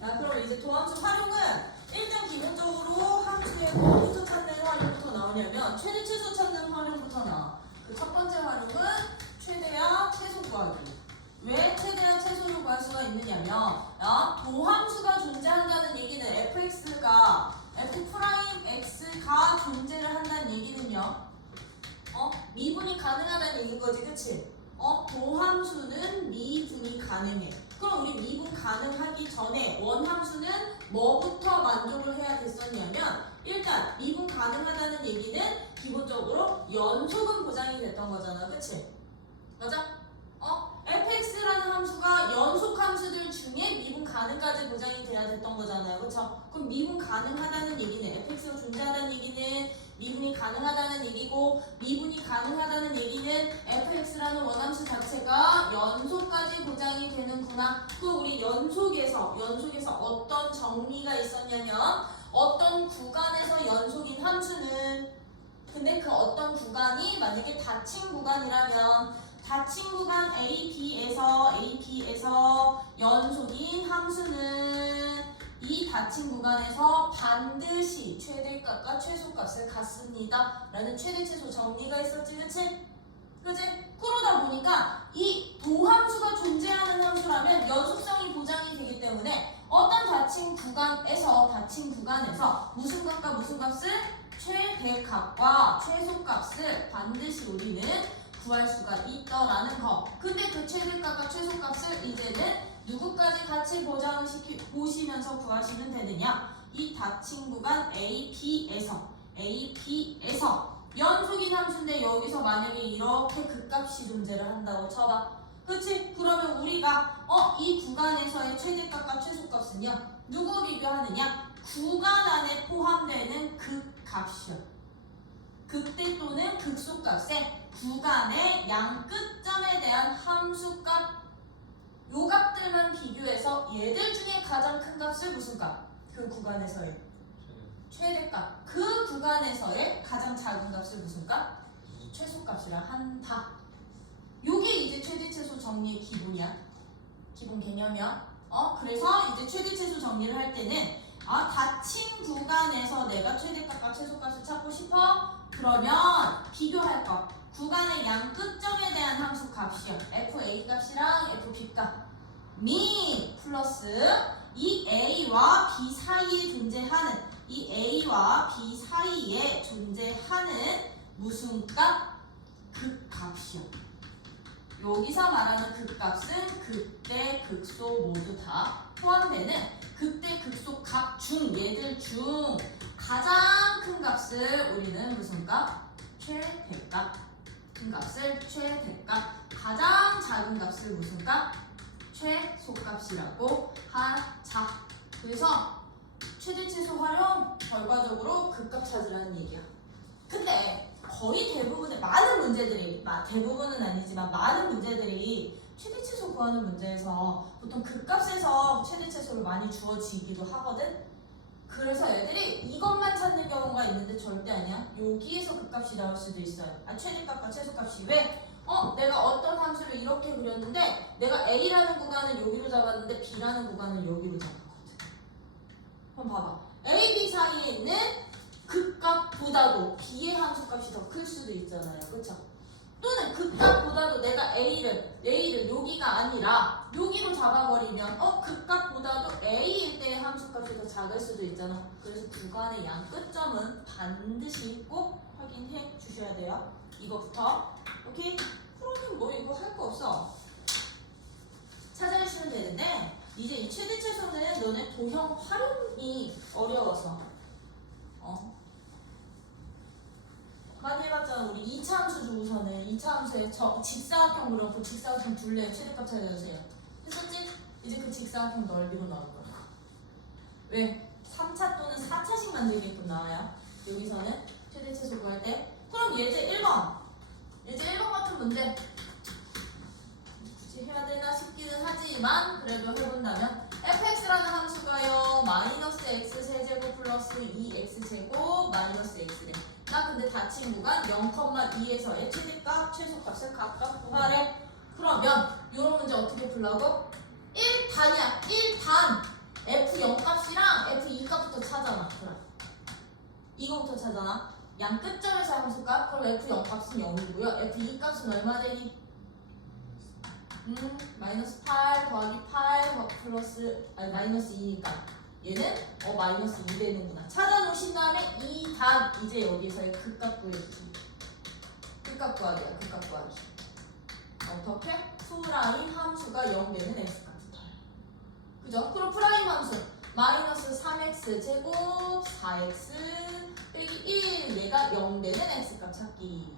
자, 그럼 이제 도함수 활용은 일단 기본적으로 함수의 뭐부터 찾는 활용부터 나오냐면 최대 최소 찾는 활용부터 나와. 그 첫 번째 활용은 최대야 최소 구하기. 왜 최대야 최소를 구할 수가 있느냐면 도함수가 존재한다는 얘기는 fx가 f'x가 존재를 한다는 얘기는요. 미분이 가능하다는 얘기인 거지, 그치? 도함수는 미분이 가능해. 그럼 우리 미분 가능하기 전에 원함수는 뭐부터 만족을 해야 됐었냐면 일단 미분 가능하다는 얘기는 기본적으로 연속은 보장이 됐던 거잖아, 그치? 맞아? fx라는 함수가 연속 함수들 중에 미분 가능까지 보장이 돼야 됐던 거잖아요, 그쵸? 그럼 미분 가능하다는 얘기는 fx가 존재하다는 얘기는 미분이 가능하다는 얘기고 미분이 가능하다는 얘기는 fx라는 원함수 자체가 연속까지 보장이 되는구나. 그 우리 연속에서 어떤 정리가 있었냐면 어떤 구간에서 연속인 함수는 근데 그 어떤 구간이 만약에 닫힌 구간이라면 닫힌 구간 AP에서 연속인 함수는 이 닫힌 구간에서 반드시 최대값과 최소값을 갖습니다 라는 최대 최소 정리가 있었지, 그치? 그치? 그러다 보니까 이 도함수가 존재하는 함수라면 연속성이 보장이 되기 때문에 어떤 닫힌 구간에서 무슨 값과 무슨 값을 최대값과 최소값을 반드시 우리는 구할 수가 있더라는 거. 근데 그 최대값과 최소값을 이제는 누구까지 같이 보시면서 구하시면 되느냐? 이 닫힌 구간 AP에서 연속인 함수인데 여기서 만약에 이렇게 극값이 존재를 한다고 쳐봐. 그치? 그러면 우리가 이 구간에서의 최대값과 최소값은요 누구 비교하느냐? 구간 안에 포함되는 극값이요. 극대 또는 극소값에 구간의 양 끝점에 대한 함수값 요 값들만 비교해서 얘들 중에 가장 큰 값을 무슨 값? 그 구간에서의 최대값. 그 구간에서의 가장 작은 값을 무슨 값? 최소값이라 한다. 요게 이제 최대 최소 정리의 기본이야. 기본 개념이야. 그래서 이제 최대 최소 정리를 할 때는 닫힌 구간에서 내가 최대값과 최소값을 찾고 싶어? 그러면 비교할 것. 구간의 양 끝점에 대한 함수 값이요. FA 값이랑 FB 값. 미 플러스 이 A와 B 사이에 존재하는 무슨 값? 극값이요. 여기서 말하는 극값은 극대, 극소 모두 다 포함되는 극대, 극소 값 중 얘들 중 가장 큰 값을 우리는 무슨 값? 최대값. 큰 값을 최대값. 가장 작은 값을 무슨 값? 최소값이라고 하자. 그래서 최대 최소 활용 결과적으로 극값 찾으라는 얘기야. 근데 거의 대부분의 많은 문제들이 대부분은 아니지만 많은 문제들이 최대 최소 구하는 문제에서 보통 극값에서 최대 최소를 많이 주어지기도 하거든. 그래서 애들이 이것만 찾는 경우가 있는데 절대 아니야. 여기에서 극값이 나올 수도 있어요. 최대값과 최소값이 왜? 내가 어떤 함수를 이렇게 그렸는데 내가 A라는 구간을 여기로 잡았는데 B라는 구간을 여기로 잡았거든. 그럼 봐봐. A, B 사이에 있는 극값보다도 B의 함수값이 더 클 수도 있잖아요. 그쵸? 또는 극값보다도 내가 A를 여기가 아니라 여기로 잡아버리면 극값보다도 A일 때의 함수값이 더 작을 수도 있잖아. 그래서 구간의 양 끝점은 반드시 꼭 확인해 주셔야 돼요. 이거부터. 오케이? 그러면 뭐 이거 할 거 없어. 찾아주시면 되는데 이제 이 최대 최소는 너네 도형 활용이 어려워서 많이 해봤잖아. 우리 2차 함수 주고서는 2차 함수에 직사각형 그려놓고 직사각형 둘레 최대값 찾아주세요. 했었지? 이제 그 직사각형 넓이로 나올 거야. 왜? 3차 또는 4차씩 만들게끔 나와요. 여기서는 최대 최소 구할 때. 그럼 예제 1번 같은 문제 굳이 해야 되나 싶기는 하지만 그래도 해본다면 fx라는 함수가요 마이너스 x 세제곱 플러스 2x제곱 마이너스 x래. 나 근데 닫힌 구간 0,2에서의 최대값, 최소값을 각각 구하래. 그러면 이런 문제 어떻게 풀라고? 1단이야. 1단. f 차잖아. 양 끝점에서 함수값. 그럼 f0 값은 0이고요. f2 값은 얼마 되니? 마이너스 8 더하기 8 플러스 아니 마이너스 2니까 얘는 마이너스 2 되는구나. 찾아놓으신 다음에 이 답 이제 여기서의 극값 구해주세요. 극값 구하기야. 극값 구하기. 어떻게? 프라임 함수가 0 되는 x값을 더해요. 그죠? 그럼 프라임 함수 마이너스 3x 제곱 4x 빼기 1 얘가 0 되는 x값 찾기.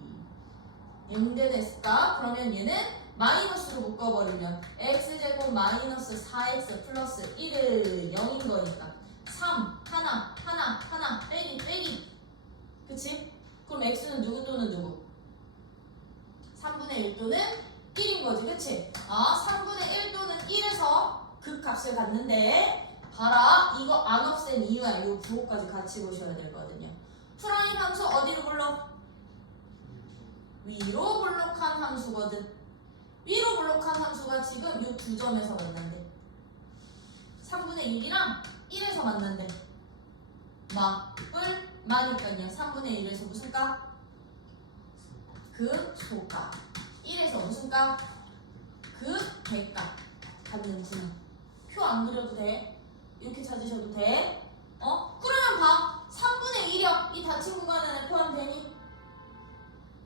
0 되는 x값 그러면 얘는 마이너스로 묶어버리면 x제곱 마이너스 4x 플러스 1은 0인 거니까 3 하나 빼기 그치? 그럼 x는 누구 또는 누구? 3분의 1 또는 1인 거지 그치? 3분의 1 또는 1에서 그 값을 갖는데 봐라 이거 안 없앤 이유야. 이 부호까지 같이 보셔야 되거든요. 프라임 함수 어디로 블록? 위로 블록한 함수거든. 위로 블록한 함수가 지금 이 두 점에서 만난대. 3분의 1이랑 1에서 만난대. 마니까요. 3분의 1에서 무슨 값? 그 소값. 1에서 무슨 값? 그 대값 갖는구나. 표 안 그려도 돼. 이렇게 찾으셔도 돼. 그러면 봐. 3분의 1이요. 이 닫힌 구간 안에 포함되니?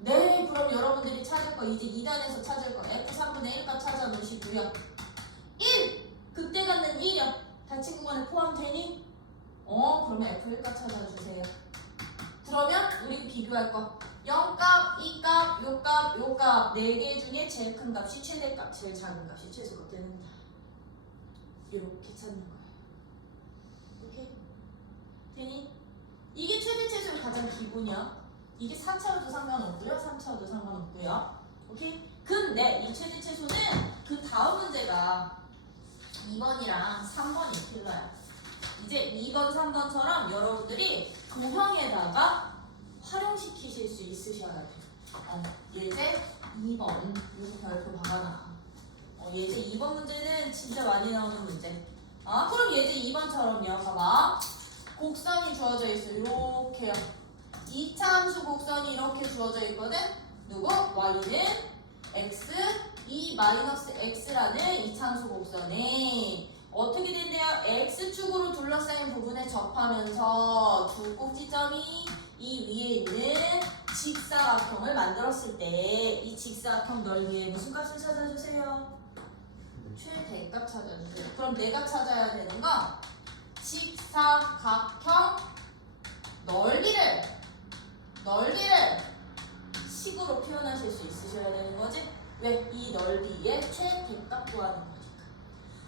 네, 그럼 여러분들이 찾을 거 이제 2단에서 찾을 거 f3분의 1값 찾아 놓으시고요. 1! 극대 갖는 1이요. 닫힌 구간에 포함되니? 그러면 f1값 찾아주세요. 그러면 우리 비교할 거 0값, 2값, 요값 4개 중에 제일 큰 값이 최대값, 제일 작은 값이 최소값 되는다. 이렇게 찾는 거예요. 오케이? 되니? 이게 최대 최소의 가장 기본이야. 이게 4차여도 상관없고요. 3차여도 상관없고요. 오케이? 근데 이 최대 최소는 그 다음 문제가 2번이랑 3번이 필요해요. 이제 2번, 3번처럼 여러분들이 도형에다가 활용시키실 수 있으셔야 돼요. 예제 2번 여기서 별표 박아놔. 예제 2번 문제는 진짜 많이 나오는 문제. 그럼 예제 2번처럼요. 봐봐. 곡선이 주어져 있어요. 이렇게요. 2차 함수 곡선이 이렇게 주어져 있거든. 누구? y는 x, 2 마이너스 x라는 2차 함수 곡선에 어떻게 된대요? x축으로 둘러싸인 부분에 접하면서 두 꼭지점이 이 위에 있는 직사각형을 만들었을 때 이 직사각형 넓이의 무슨 값을 찾아주세요? 최대값 찾아주세요. 그럼 내가 찾아야 되는 건 직사각형 넓이를 식으로 표현하실 수 있으셔야 되는 거지? 왜? 이 넓이의 최대값 구하는 거니까.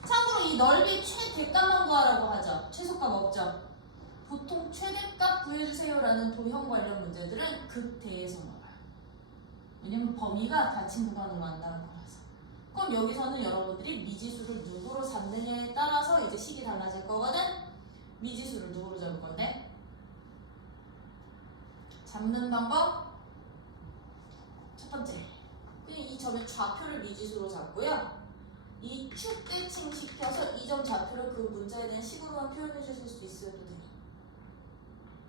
참고로 이 넓이의 최대값만 구하라고 하죠. 최소값 없죠? 보통 최대값 구해주세요라는 도형 관련 문제들은 극대에서 나와요. 왜냐면 범위가 닫힌 구간으로 한다는 거라서. 그럼 여기서는 여러분들이 미지수를 누구로 잡느냐에 따라서 이제 식이 달라질 거거든? 미지수를 누구로 잡을 건데? 잡는 방법 첫 번째, 그냥 이 점의 좌표를 미지수로 잡고요. 이 축 대칭 시켜서 이 점 좌표를 그 문자에 대한 식으로만 표현해 주실 수 있어도 돼요.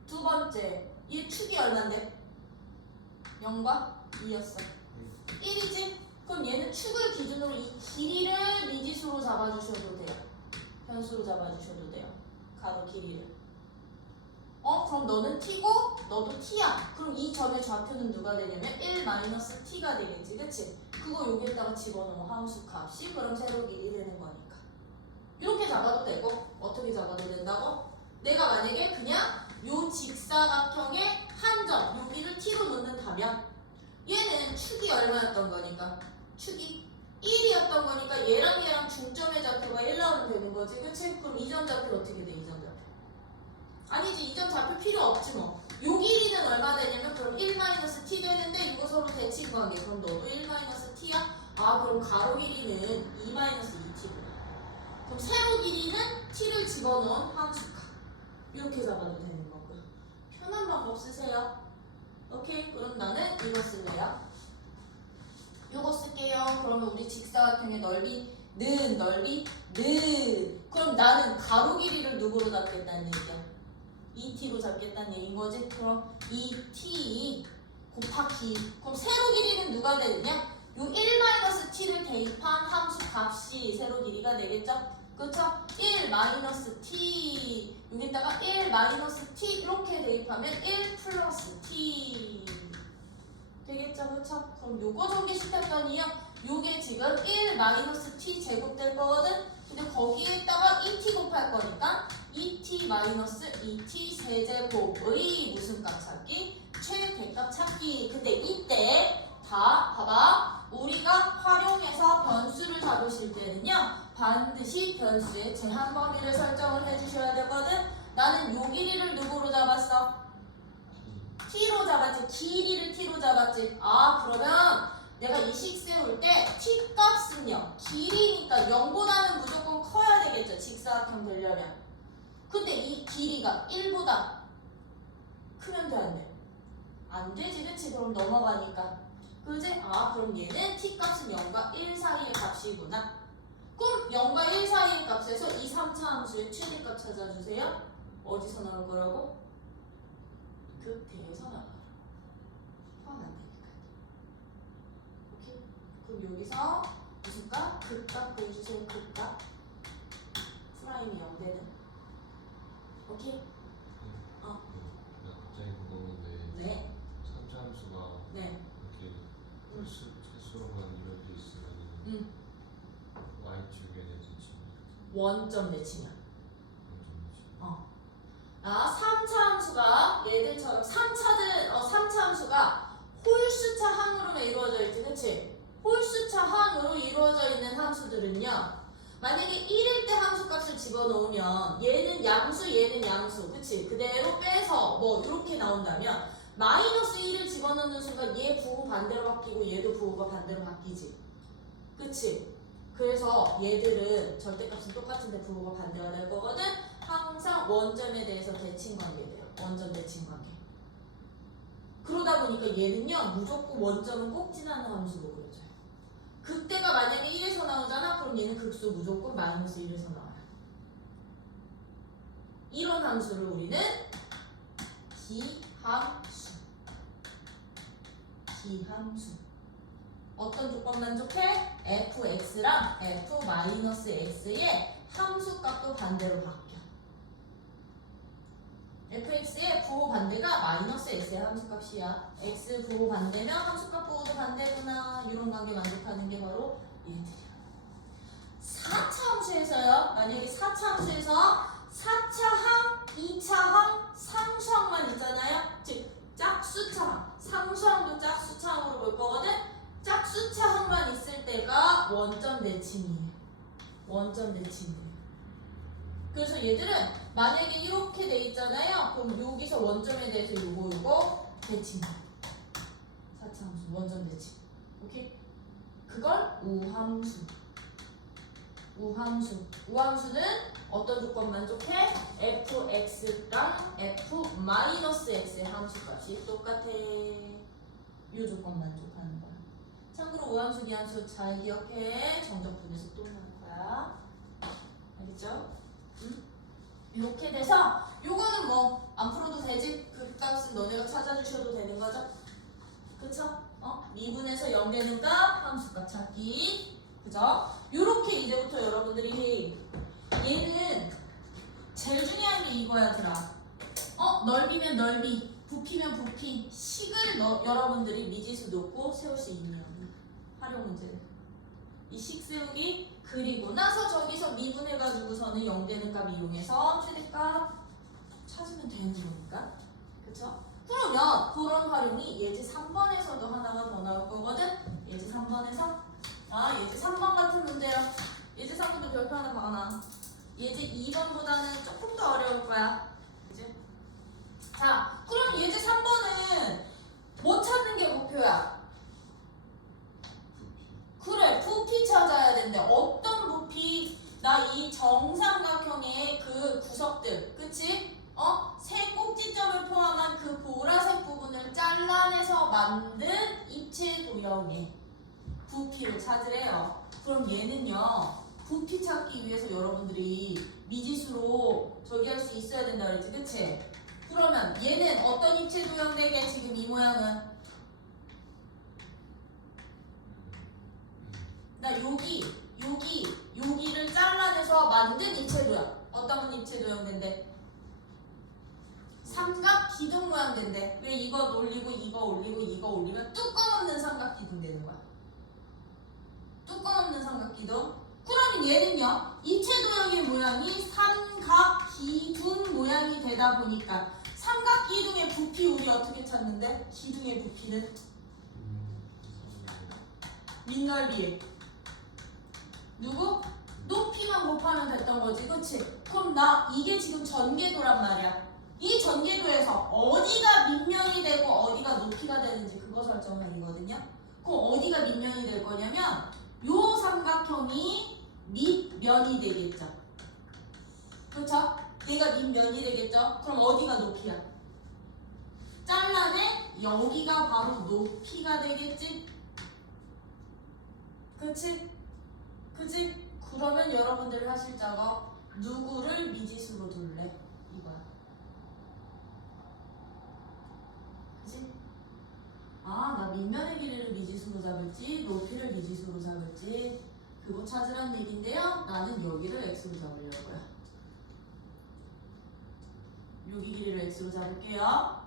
두 번째, 이 축이 얼마인데? 0과 2였어. 1이지? 그럼 얘는 축을 기준으로 이 길이를 미지수로 잡아주셔도 돼요. 변수로 잡아주셔도 돼요. 가로 길이를. 그럼 너는 t고 너도 t야. 그럼 이 점의 좌표는 누가 되냐면 1-t가 되겠지. 그치? 그거 여기에다가 집어넣어. 함수 값이. 그럼 세로 길이 되는 거니까. 이렇게 잡아도 되고 어떻게 잡아도 된다고? 내가 만약에 그냥 요 직사각형의 한 점 여기를 t로 놓는다면 얘는 축이 얼마였던 거니까? 축이 1이었던 거니까 얘랑 중점의 좌표가 1 나오면 되는 거지. 그치? 그럼 이 점 좌표 어떻게 돼? 이 점 좌표 아니지, 이 점 좌표 필요 없지 뭐. 요 길이는 얼마 되냐면 그럼 1-t 되는데 이거 서로 대칭 관계. 그럼 너도 1-t야? 그럼 가로 길이는 2-2t구나. 그럼 세로 길이는 t를 집어넣은 함수값. 이렇게 잡아도 되는 거고요. 편한 방법 쓰세요. 오케이? 그럼 나는 이거 쓸래요. 이거 쓸게요. 그러면 우리 직사각형의 넓이는 그럼 나는 가로 길이를 누구로 잡겠다는 얘기야? 2t로 잡겠다는 얘기인 거지. 그럼 2t 곱하기 그럼 세로 길이는 누가 되느냐? 요 1-t를 대입한 함수 값이 세로 길이가 되겠죠? 그쵸? 1-t 여기다가 1-t 이렇게 대입하면 1 플러스 t 되겠죠? 그쵸? 그럼 요거 정리시켰더니요 요게 지금 1-t 제곱 될 거거든? 근데 거기에다가 2t 곱할 거니까 2t-2t 세제곱의 무슨 값 찾기? 최대값 찾기. 근데 이때 다 봐봐. 우리가 활용해서 변수를 잡으실 때는요 반드시 변수의 제한 범위를 설정을 해주셔야 되거든. 나는 요 길이를 누구로 잡았어? t로 잡았지. 길이를 t로 잡았지. 아 그러면 내가 이 식 세울 때 t 값은요 길이니까 0보다는 무조건 커야 되겠죠. 직사각형 되려면. 근데 이 길이가 1보다 크면 돼 안 돼? 안 되지 그치? 그럼 넘어가니까 그지? 아 그럼 얘는 t 값은 0과 1 사이의 값이구나. 그럼 0과 1 사이의 값에서 이 3차 함수의 최대값 찾아주세요. 어디서 나올 거라고? 극대에서 나올 거라고. 포함 안 되니까. 오케이? 그럼 여기서 무슨 값? 극값 보여주세요. 극값. 프라임이 0되는. 오케이? 갑자기 궁금한데 네. 3차 함수가 네. 이렇게 홀수로만 이렇게 있으면 y축에 대칭이죠. 원점 대칭이야. 아, 3차 함수가 얘들처럼 3차 함수가 홀수차 항으로만 이루어져 있지, 그치? 홀수차 항으로 이루어져 있는 함수들은요 만약에 1일 때 함수값을 집어넣으면 얘는 양수 얘는 양수 그치? 그대로 빼서 뭐 이렇게 나온다면 -1을 집어넣는 순간 얘 부호 반대로 바뀌고 얘도 부호가 반대로 바뀌지 그치? 그래서 얘들은 절대값은 똑같은데 부호가 반대가 될 거거든. 항상 원점에 대해서 대칭관계돼요. 원점 대칭관계. 그러다 보니까 얘는요 무조건 원점은 꼭 지나는 함수로 그려져요. 극대가 만약에 1에서 나오잖아. 그럼 얘는 극수 무조건 -1에서 나와요. 이런 함수를 우리는 기함수. 기함수. 어떤 조건 만족해? fx랑 f-x의 함수값도 반대로 바뀌어. fx의 부호 반대가 -x의 함수값이야. x 부호 반대면 함수값 부호도 반대구나. 이런 관계 만족하는 게 바로 얘들이야. 4차 함수에서요. 만약에 4차 함수에서 4차 항, 2차 항, 상수항만 있잖아요. 즉 짝수차항. 상수항도 짝수차항으로 볼 거거든. 짝수차항만 있을 때가 원점 대칭이에요. 원점 대칭이에요. 그래서 얘들은 만약에 이렇게 돼 있잖아요. 그럼 여기서 원점에 대해서 요거 대칭. 4차 함수 원점 대칭. 오케이? 그걸 우함수. 우함수. 우함수는 어떤 조건 만족해? fx랑 f-x의 함수값이 똑같아. 이 조건 만족하는 거야. 참고로 우함수, 기함수 잘 기억해. 정적분에서 또 나올 거야. 알겠죠? 응? 이렇게 돼서 요거는 뭐 안 풀어도 되지? 그 값은 너네가 찾아주셔도 되는 거죠? 그쵸? 미분에서 0 되는 값, 함수값 찾기. 그죠? 요렇게 이제부터 여러분들이 얘는 제일 중요한 게 이거야들아. 넓이면 넓이, 부피면 부피, 식을 여러분들이 미지수 놓고 세울 수 있는 활용 문제는 이 식 세우기. 그리고 나서 저기서 미분해가지고서는 0 되는 값 이용해서 최대값 찾으면 되는 거니까. 그쵸? 그러면 그런 활용이 예제 3번에서도 하나가 더 나올 거거든. 예제 3번에서 예제 3번 같은 문제야. 예제 3번도 별표 하나 박아놔. 예제 2번보다는 조금 더 어려울 거야. 그치? 자, 그럼 예제 3번은 뭐 찾는 게 목표야? 그래, 부피 찾아야 된대. 어떤 부피? 나 이 정삼각형의 그 구석들, 그치? 세 꼭지점을 포함한 그 보라색 부분을 잘라내서 만든 입체 도형의 부피를 찾으래요. 그럼 얘는요, 부피 찾기 위해서 여러분들이 미지수로 저기 할 수 있어야 된다 그랬지, 그치? 그러면 얘는 어떤 입체 도형되게 지금 이 모양은 나 여기를 잘라내서 만든 입체 도형 어떤 입체 도형된데 삼각 기둥 모양 된대. 왜 이거 올리고 이거 올리고 이거 올리면 뚜껑 없는 삼각 기둥 되는 거야. 뚜껑 없는 삼각 기둥. 그러면 얘는요 입체 도형의 모양이 삼각 기둥 모양이 되다 보니까 삼각 기둥의 부피 우리 어떻게 찾는데? 기둥의 부피는 밑넓이에 누구? 높이만 곱하면 됐던 거지, 그치? 그럼 나 이게 지금 전개도란 말이야. 이 전개도에서 어디가 밑면이 되고 어디가 높이가 되는지 그거 설정하기거든요. 그럼 어디가 밑면이 될 거냐면 요 삼각형이 밑면이 되겠죠. 그렇죠? 얘가 밑면이 되겠죠? 그럼 어디가 높이야? 잘라내 여기가 바로 높이가 되겠지? 그치? 그치? 그러면 여러분들이 하실 작업 누구를 미지수로 둘래? 이거야. 그치? 아, 나 밑면의 길이를 미지수로 잡을지 높이를 미지수로 잡을지 그거 찾으란 얘기인데요. 나는 여기를 x로 잡으려고요. 여기 길이를 x로 잡을게요.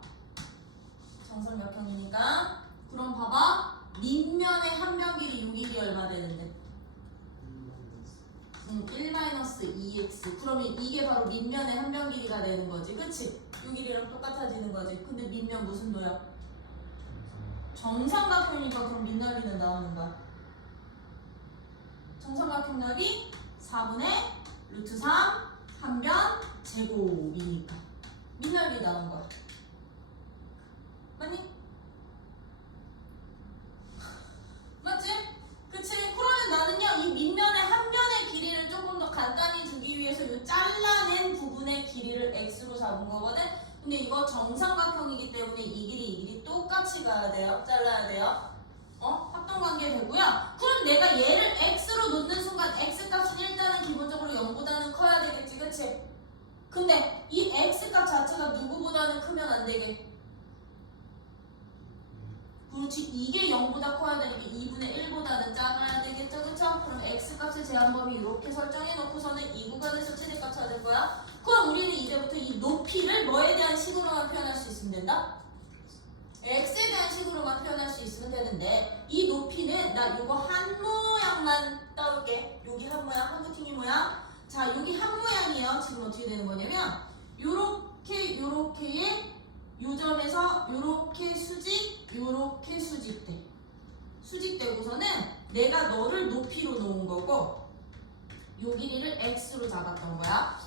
정삼각형이니까. 그럼 봐봐. 밑면의 한 면 길이 여기 길이 얼마 되는데? 1-2x. 그러면 이게 바로 밑면의 한 면 길이가 되는 거지. 그치? 이 길이랑 똑같아지는 거지. 근데 밑면 무슨 도야? 정삼각형이니까 그럼 밑넓이는 나오는 거야. 정삼각형 넓이 4분의 루트 3 한 변 제곱이니까 밑넓이 나온 거야. 맞니? 맞지? 그치? 그러면 나는요 이 밑면의 한 변의 길이를 조금 더 간단히 주기 위해서 이 잘라낸 부분의 길이를 x로 잡은 거거든. 근데 이거 정삼각형이기 때문에 이 길이 똑같이 가야 돼요. 잘라야 돼요. 합동관계 되고요. 그럼 내가 얘를 x로 놓는 순간 x값은 일단은 기본적으로 0보다는 커야 되겠지, 그치? 근데 이 x값 자체가 누구보다는 크면 안 되게. 그렇지. 이게 0보다 커야 되니까 2분의 1보다는 작아야 되겠죠, 그쵸? 그럼 x값의 제한범위 이렇게 설정해 놓고서는 이 구간에서 최대값 찾을 거야. 그럼 우리는 이제부터 이 높이를 뭐에 대한 식으로만 표현할 수 있으면 된다? x에 대한 식으로만 표현할 수 있으면 되는데 이 높이는 나 요거 한 모양만 따올게. 여기 한 모양, 한구팅이 모양. 자, 여기 한 모양이에요. 지금 어떻게 되는 거냐면 요렇게의 요 점에서 요렇게 요렇게 수직돼. 수직되고서는 내가 너를 높이로 놓은 거고 요 길이를 x로 잡았던 거야.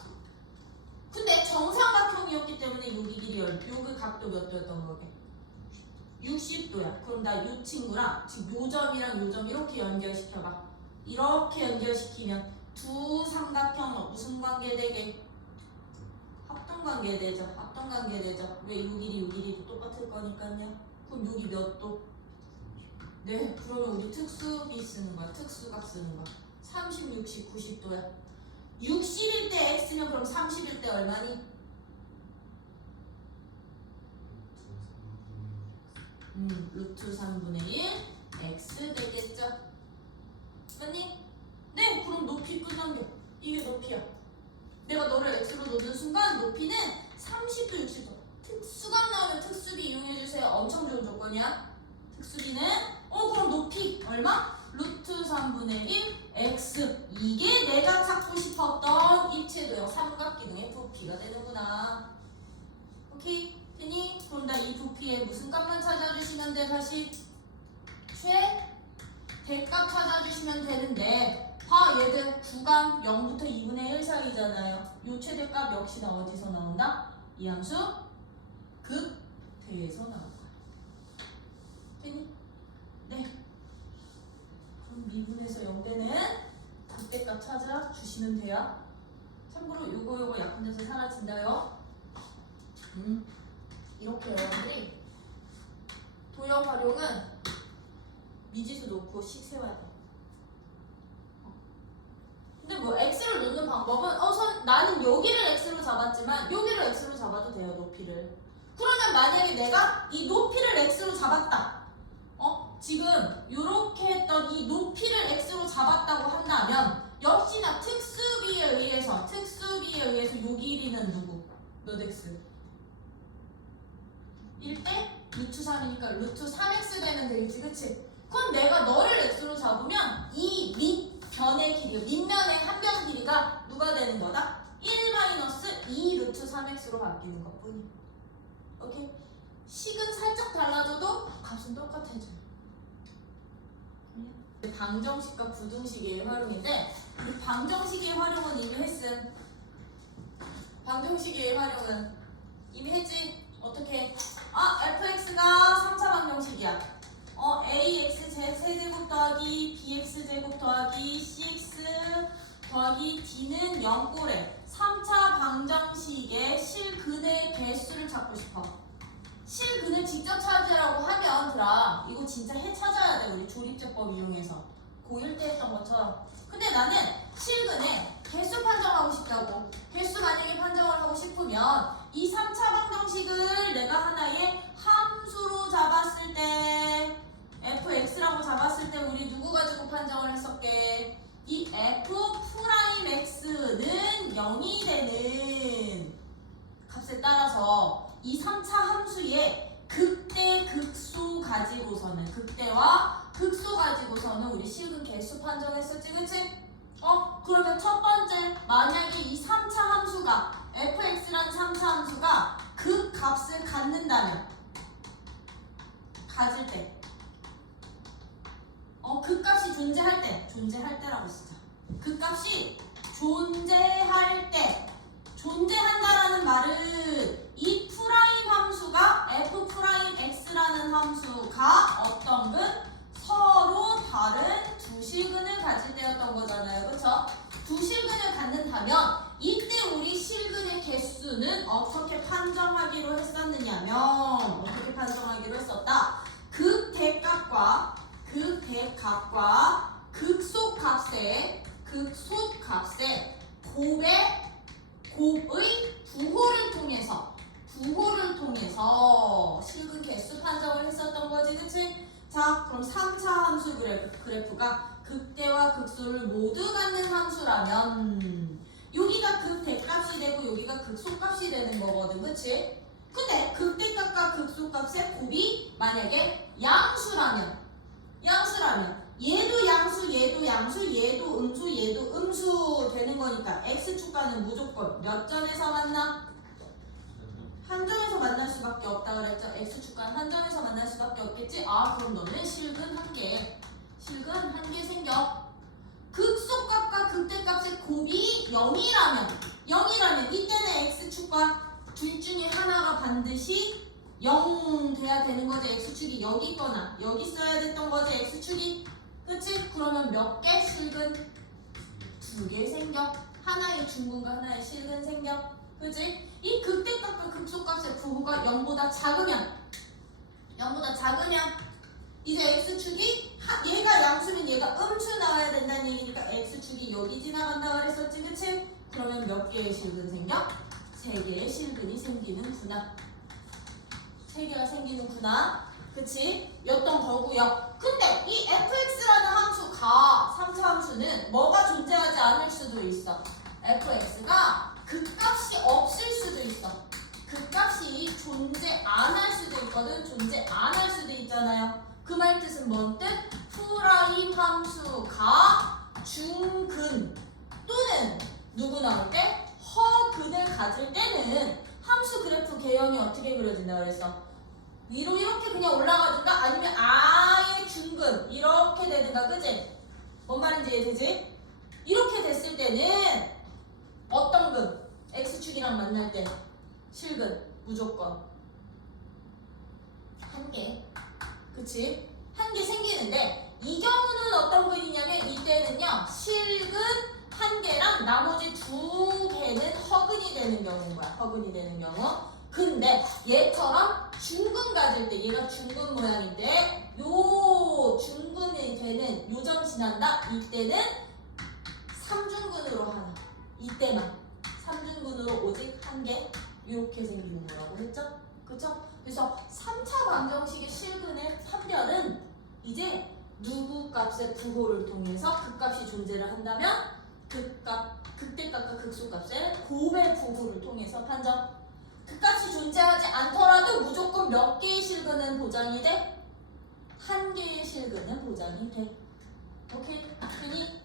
근데 정삼각형이었기 때문에 여기 길이 요기 각도 몇 도였던 거게? 60도야. 그럼 나 이 친구랑 지금 요 점이랑 요 점 이렇게 연결시켜봐. 이렇게 연결시키면 두 삼각형 무슨 관계 되게? 합동관계 되죠. 합동관계 되죠. 왜 요 길이도 똑같을 거니까요. 그럼 여기 몇 도? 네, 그러면 우리 특수비 쓰는 거야. 특수각 쓰는 거야. 30, 60, 90도야. 60일 때 x면 그럼 30일 때 얼마니? 루트 3분의 1 x 되겠죠? 맞니? 네, 그럼 높이 끝난 게 이게 높이야. 내가 너를 x로 놓는 순간 높이는 30도 60도. 특수각 나오면 특수비 이용해주세요. 엄청 좋은 조건이야. 특수비는 그럼 높이 얼마? 루트 3분의 1 x. 이게 내가 찾고 싶었던 입체도형 삼각기둥의 부피가 되는구나. 오케이? 되니? 그럼 나 이 부피의 무슨 값만 찾아주시면 돼? 다시 최대값 찾아주시면 되는데 봐 얘들 구간 0부터 2분의 1 사이잖아요. 요 최대값 역시나 어디서 나온다? 이 함수 극대에서 나올 거야. 되니? 네. 그럼 미분에서 0되는 극대값 찾아주시면 돼요. 참고로 요거 약분돼서 사라진다요. 이렇게 여러분들이 도형 활용은 미지수 놓고 식 세워야 돼. 근데 뭐 x를 놓는 방법은 나는 여기를 x로 잡았 잡았지만 여기를 x로 잡아도 돼요. 높이를. 그러면 만약에 내가 이 높이를 x로 잡았다. 지금 이렇게 했던 이 높이를 x로 잡았다고 한다면 역시나 특수비에 의해서 요 길이는 누구? 몇 x? 1대 루트 3이니까 루트 3x 되면 되겠지, 그치? 그럼 내가 너를 x로 잡으면 이 밑변의 길이, 밑면의 한 변 길이가 누가 되는 거다? 1-2 루트 3x로 바뀌는 것 뿐이야. 오케이? 식은 살짝 달라져도 값은 똑같아져. 방정식과 부등식의 활용인데 이 방정식의 활용은 이미 했음. 방정식의 활용은 이미 했지? 어떻게? fx가 3차 방정식이야. ax 세제곱 더하기 bx 제곱 더하기 cx 더하기 d는 0꼴에 3차 방정식의 실근의 개수를 찾고 싶어. 실근을 직접 찾으라고 하면 이거 진짜 해 찾아야 돼. 우리 조립제법 이용해서 고1 때 했던 것처럼. 근데 나는 실근의 개수 판정하고 싶다고. 개수 만약에 판정을 하고 싶으면 이 3차 방정식을 내가 하나의 함수로 잡았을 때 fx라고 잡았을 때 우리 누구 가지고 판정을 했었게? 이 f'x는 0이 되는 값에 따라서 이 3차 함수의 극대 극소 가지고서는 우리 실근 개수 판정했었지, 그치? 그러면 첫 번째, 만약에 이 3차 함수가 fx라는 3차 함수가 그 값을 갖는다면 가질 때 그 값이 존재할 때라고 쓰자. 그 값이 존재한다라는 말은 이 프라임 함수가 f'x라는 함수가 어떤 근 서로 다른 두 실근을 가질 때였던 거잖아요. 그쵸? 두 실근을 갖는다면 이때 우리 실근의 개수는 어떻게 판정하기로 했었느냐면 극대값과 극소값의 곱의 부호를 통해서 실근 개수 판정을 했었던 거지, 그치? 자, 그럼 3차 함수 그래프가 극대와 극소를 모두 갖는 함수라면 여기가 극대값이 되고 여기가 극소값이 되는 거거든, 그치? 근데 극대값과 극소값의 곱이 만약에 양수라면 얘도 양수, 얘도 음수 되는 거니까 x축과는 무조건 몇 점에서 만나? 한 점에서 만날 수밖에 없다 그랬죠? x축과는 한 점에서 만날 수밖에 없겠지? 그럼 너는 실근 한 개 생겨. 극소값과 극대값의 곱이 0이라면 이때는 x축과 둘 중에 하나가 반드시 0 돼야 되는 거지. x축이 여기 있거나 여기 써야 됐던 거지, x축이. 그치? 그러면 몇 개 실근? 2개 생겨. 하나의 중근과 하나의 실근 생겨. 그치? 이 극대값과 극소값의 부호가 0보다 작으면 이제 x축이 얘가 양수면 얘가 음수 나와야 된다는 얘기니까 x축이 여기 지나간다 그랬었지, 그치? 그러면 몇 개의 실근 생겨? 3개의 실근이 생기는구나. 3개가 생기는구나. 그치? 였던 거고요. 근데 이 fx라는 함수가 3차 함수는 뭐가 존재하지 않을 수도 있어. fx가 그 값이 없을 수도 있어. 그 값이 존재 안 할 수도 있거든. 존재 안 할 수도 있잖아요. 그 말 뜻은 뭔 뜻? 프라임 함수가 중근 또는 누구 나올 때? 허근을 가질 때는 함수 그래프 개형이 어떻게 그려진다 그랬어? 위로 이렇게 그냥 올라가든가 아니면 아예 중근 이렇게 되든가, 그지? 뭔 말인지 이해되지? 이렇게 됐을 때는 어떤 근? x축이랑 만날 때 실근 무조건 한 개. 그치? 한 개 생기는데 이 경우는 어떤 근이냐면 이때는요 실근 한 개랑 나머지 2개는 허근이 되는 경우인 거야. 허근이 되는 경우. 근데 얘처럼 중근 가질 때 얘가 중근 모양인데 요 중근이 되는 요점 지난다. 이때는 3중근으로 하나. 이때만 3중근으로 오직 한 개 이렇게 생기는 거라고 했죠? 그쵸? 그래서 3차 방정식의 실근의 판별은 이제 누구 값의 부호를 통해서 그 값이 존재를 한다면 극대값과 극소값의 곱의 부호를 통해서 판정. 그 값이 존재하지 않더라도 무조건 몇 개의 실근은 보장이 돼? 한 개의 실근은 보장이 돼. 오케이? 그니?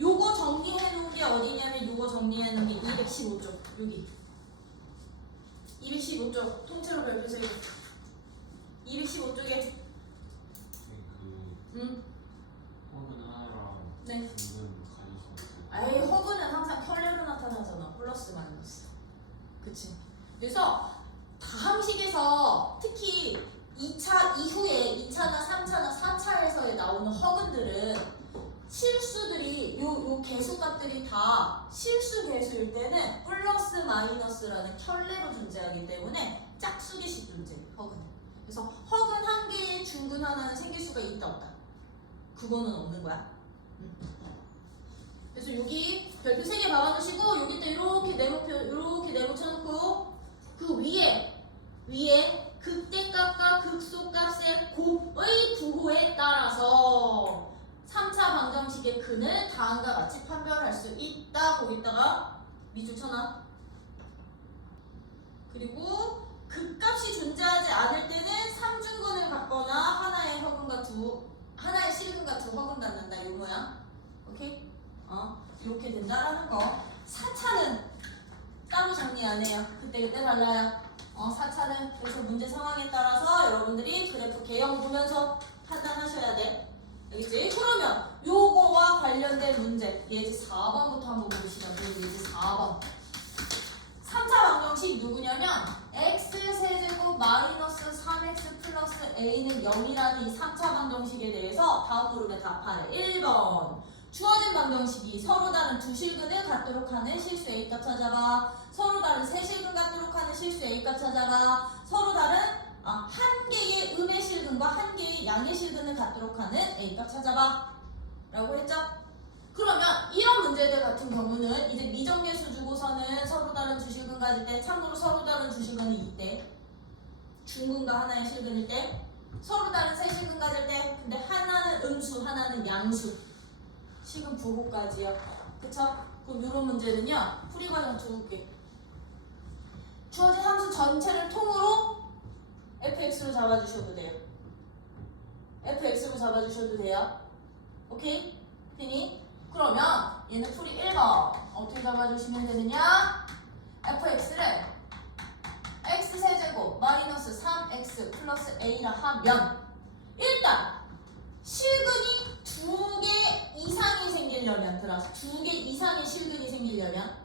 요거 정리해 놓은 게 어디냐면 요거 정리해 놓은 게 215쪽 여기 215쪽 통째로 별표세요. 215쪽에 그 허근 하나랑 네. 중근 가질 수 있어요. 아예 허브는 항상 켤레로 나타나잖아. 플러스 마이너스. 그치? 그래서 다항식에서 특히 2차 이후에 2차나 3차나 4차에서 나오는 허근들은 실수들이 요 개수값들이 다 실수 개수일 때는 플러스 마이너스라는 켤레로 존재하기 때문에 짝수개씩 존재. 허근. 그래서 허근 한 개에 중근 하나는 생길 수가 있다 없다. 그거는 없는 거야. 그래서 여기 별표 3개 박아놓으시고 여기다 이렇게 네모표 이렇게 네모 쳐놓고 그 위에 극대값과 극소값의 곱의 부호에 따라서 3차 방정식의 근을 다음과 같이 판별할 수 있다. 거기다가 밑줄 쳐놔. 그리고 극값이 존재하지 않을 때는 3중근을 갖거나 하나의 실근과 두 허근 갖는다. 이 모양. 오케이? 이렇게 된다라는 거. 4차는 따로 정리 안 해요. 그때 달라요. 4차는 그래서 문제 상황에 따라서 여러분들이 그래프 개형 보면서 판단하셔야 돼. 알겠지? 그러면 요거와 관련된 문제 예제 4번부터 한번 보시면 예제 4번 3차 방정식 누구냐면 x세제곱 마이너스 3x 플러스 a는 0이라는 이 3차 방정식에 대해서 다음 그룹에 답할 1번 주어진 방정식이 서로 다른 두 실근을 갖도록 하는 실수 A값 찾아봐. 서로 다른 세 실근 갖도록 하는 실수 A값 찾아봐. 서로 다른 한 개의 음의 실근과 한 개의 양의 실근을 갖도록 하는 A값 찾아봐. 라고 했죠? 그러면 이런 문제들 같은 경우는 이제 미정계수 주고서는 서로 다른 두 실근 가질 때 참고로 서로 다른 두 실근이 이때 중근과 하나의 실근일 때 서로 다른 세 실근 가질 때 근데 하나는 음수 하나는 양수 식은 부호까지요. 그쵸? 그럼 이런 문제는요. 풀이 과정 두 개. 주어진 함수 전체를 통으로 fx로 잡아주셔도 돼요. fx로 잡아주셔도 돼요. 오케이? 되니? 그러면 얘는 풀이 1번 어떻게 잡아주시면 되느냐? fx를 x세제곱 마이너스 3x 플러스 a라 하면 일단 실근이 2개 이상이 생기려면 들어서 2개 이상의 실근이 생기려면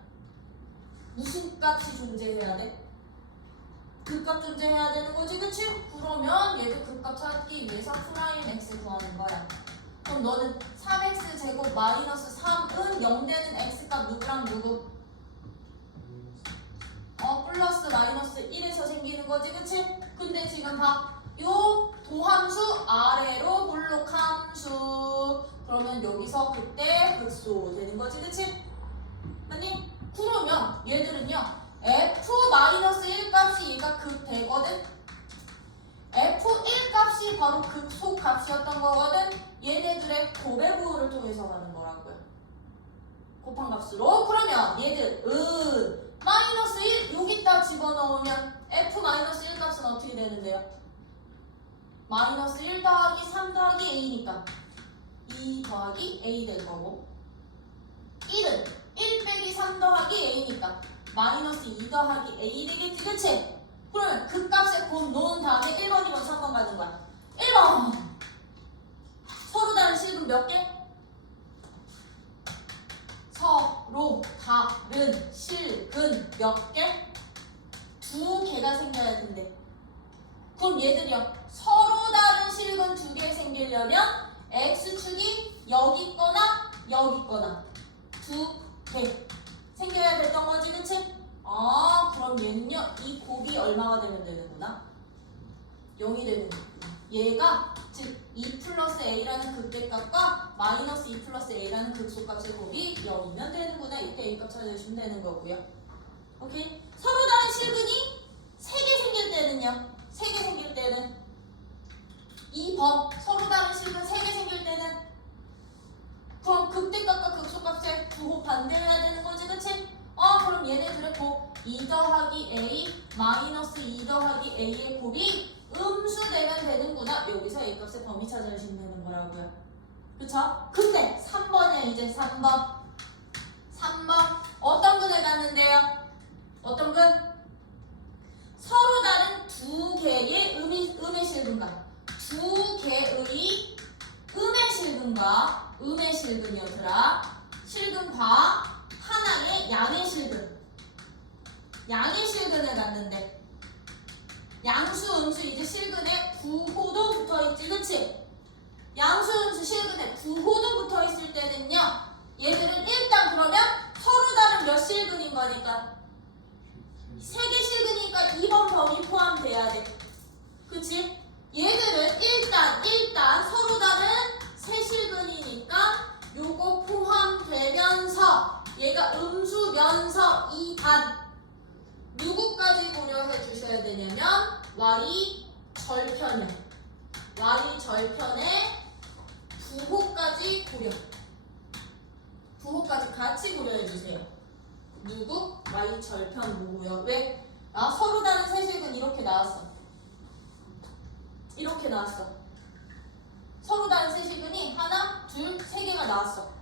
무슨 값이 존재해야 돼? 극값 존재해야 되는 거지, 그치? 그러면 얘도 극값 찾기 위해서 프라임 x 구하는 거야. 그럼 너는 3x 제곱 마이너스 3은 0 되는 x값 누구랑 누구? 플러스 마이너스 1에서 생기는 거지, 그치? 근데 지금 봐. 요 도함수 아래로 블록함수 그러면 여기서 그때 극소 되는 거지, 그치? 아니? 그러면 얘들은요 f-1 값이 얘가 극되거든? f1 값이 바로 극소 값이었던 거거든? 얘네들의 곱의 부호를 통해서 가는 거라고요. 곱한 값으로. 그러면 얘들은 마이너스 1 여기다 집어넣으면 f-1 값은 어떻게 되는데요? 마이너스 1 더하기 3 더하기 a니까 2 더하기 a 될 거고 1은 1 빼기 3 더하기 a니까 마이너스 2 더하기 a 되겠지, 그치? 그러면 그 값에 곱 놓은 다음에 1번, 2번, 3번 가는 거야. 1번 서로 다른 실근 몇 개? 서로 다른 실근 몇 개? 2개가 생겨야 된대. 그럼 얘들이요 서로 다른 실근 2개 생기려면 x축이 여기 있거나 여기 있거나 2개 생겨야 됐던 거지, 그치? 그럼 얘는요 이 곱이 얼마가 되면 되는구나? 0이 되는 거구나. 얘가 즉 2 플러스 a라는 극대값과 마이너스 2 플러스 a라는 극소값의 곱이 0이면 되는구나. 이때 a값 찾아주시면 되는 거고요. 오케이? 서로 다른 실근이 3개 생길 때는요. 3개 생길 때는 2번 서로 다른 실근 3개 생길 때는 그럼 극대값과 극소값의 부호 반대해야 되는 거지, 그치? 그럼 얘네들의 곱 2 더하기 a 마이너스 2 더하기 a의 곱이 음수되면 되는구나. 여기서 a값의 범위 찾아주시면 되는 거라고요. 그쵸? 근데 3번에 이제 3번 어떤 근을 갖는데요? 어떤 근? 서로 다른 두 개의 음의 실근과 두 개의 음의 실근이었더라. 실근과 하나의 양의 실근을 갖는데 양수, 음수 이제 실근에 부호도 붙어있지, 그치? 양수, 음수 실근에 부호도 붙어있을 때는요, 얘들은 일단 그러면 서로 다른 몇 실근인 거니까 3개 실근이니까 2번 범위 포함돼야 돼. 그치? 얘들은 일단 서로 다른 3실근이니까 요거 포함되면서 얘가 음수면서 2단 누구까지 고려해 주셔야 되냐면 y 절편이요. y 절편의 부호까지 부호까지 같이 고려해 주세요. 누구? y 절편 뭐고요? 왜? 서로 다른 세식은 이렇게 나왔어. 서로 다른 세식은이 하나, 둘, 3개가 나왔어.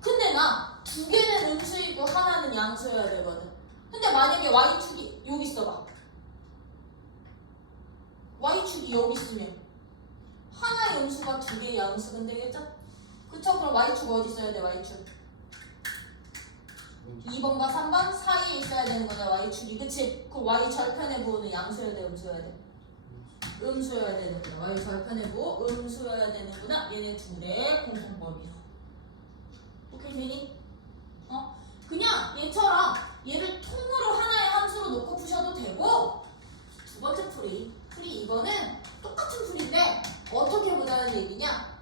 근데 나 2개는 음수이고 하나는 양수여야 되거든. 근데 만약에 y축이 여기 있어봐. y축이 여기 있으면 하나의 음수가 2개의 양수가 되겠죠? 그쵸? 그럼 y축 어디 있어야 돼? y축 2번과 3번 사이에 있어야 되는 거잖아. y축이. 그치? 그 y 절편의 부호는 양수여야 돼? 음수여야 돼? 음수여야 되는구나. y 절편의 부호 음수여야 되는구나. 얘네 둘의 공통범위로. 오케이 되니? 그냥 얘처럼 얘를 통으로 하나의 함수로 놓고 푸셔도 되고, 두 번째 풀이 이거는 똑같은 풀인데 어떻게 보자는 얘기냐?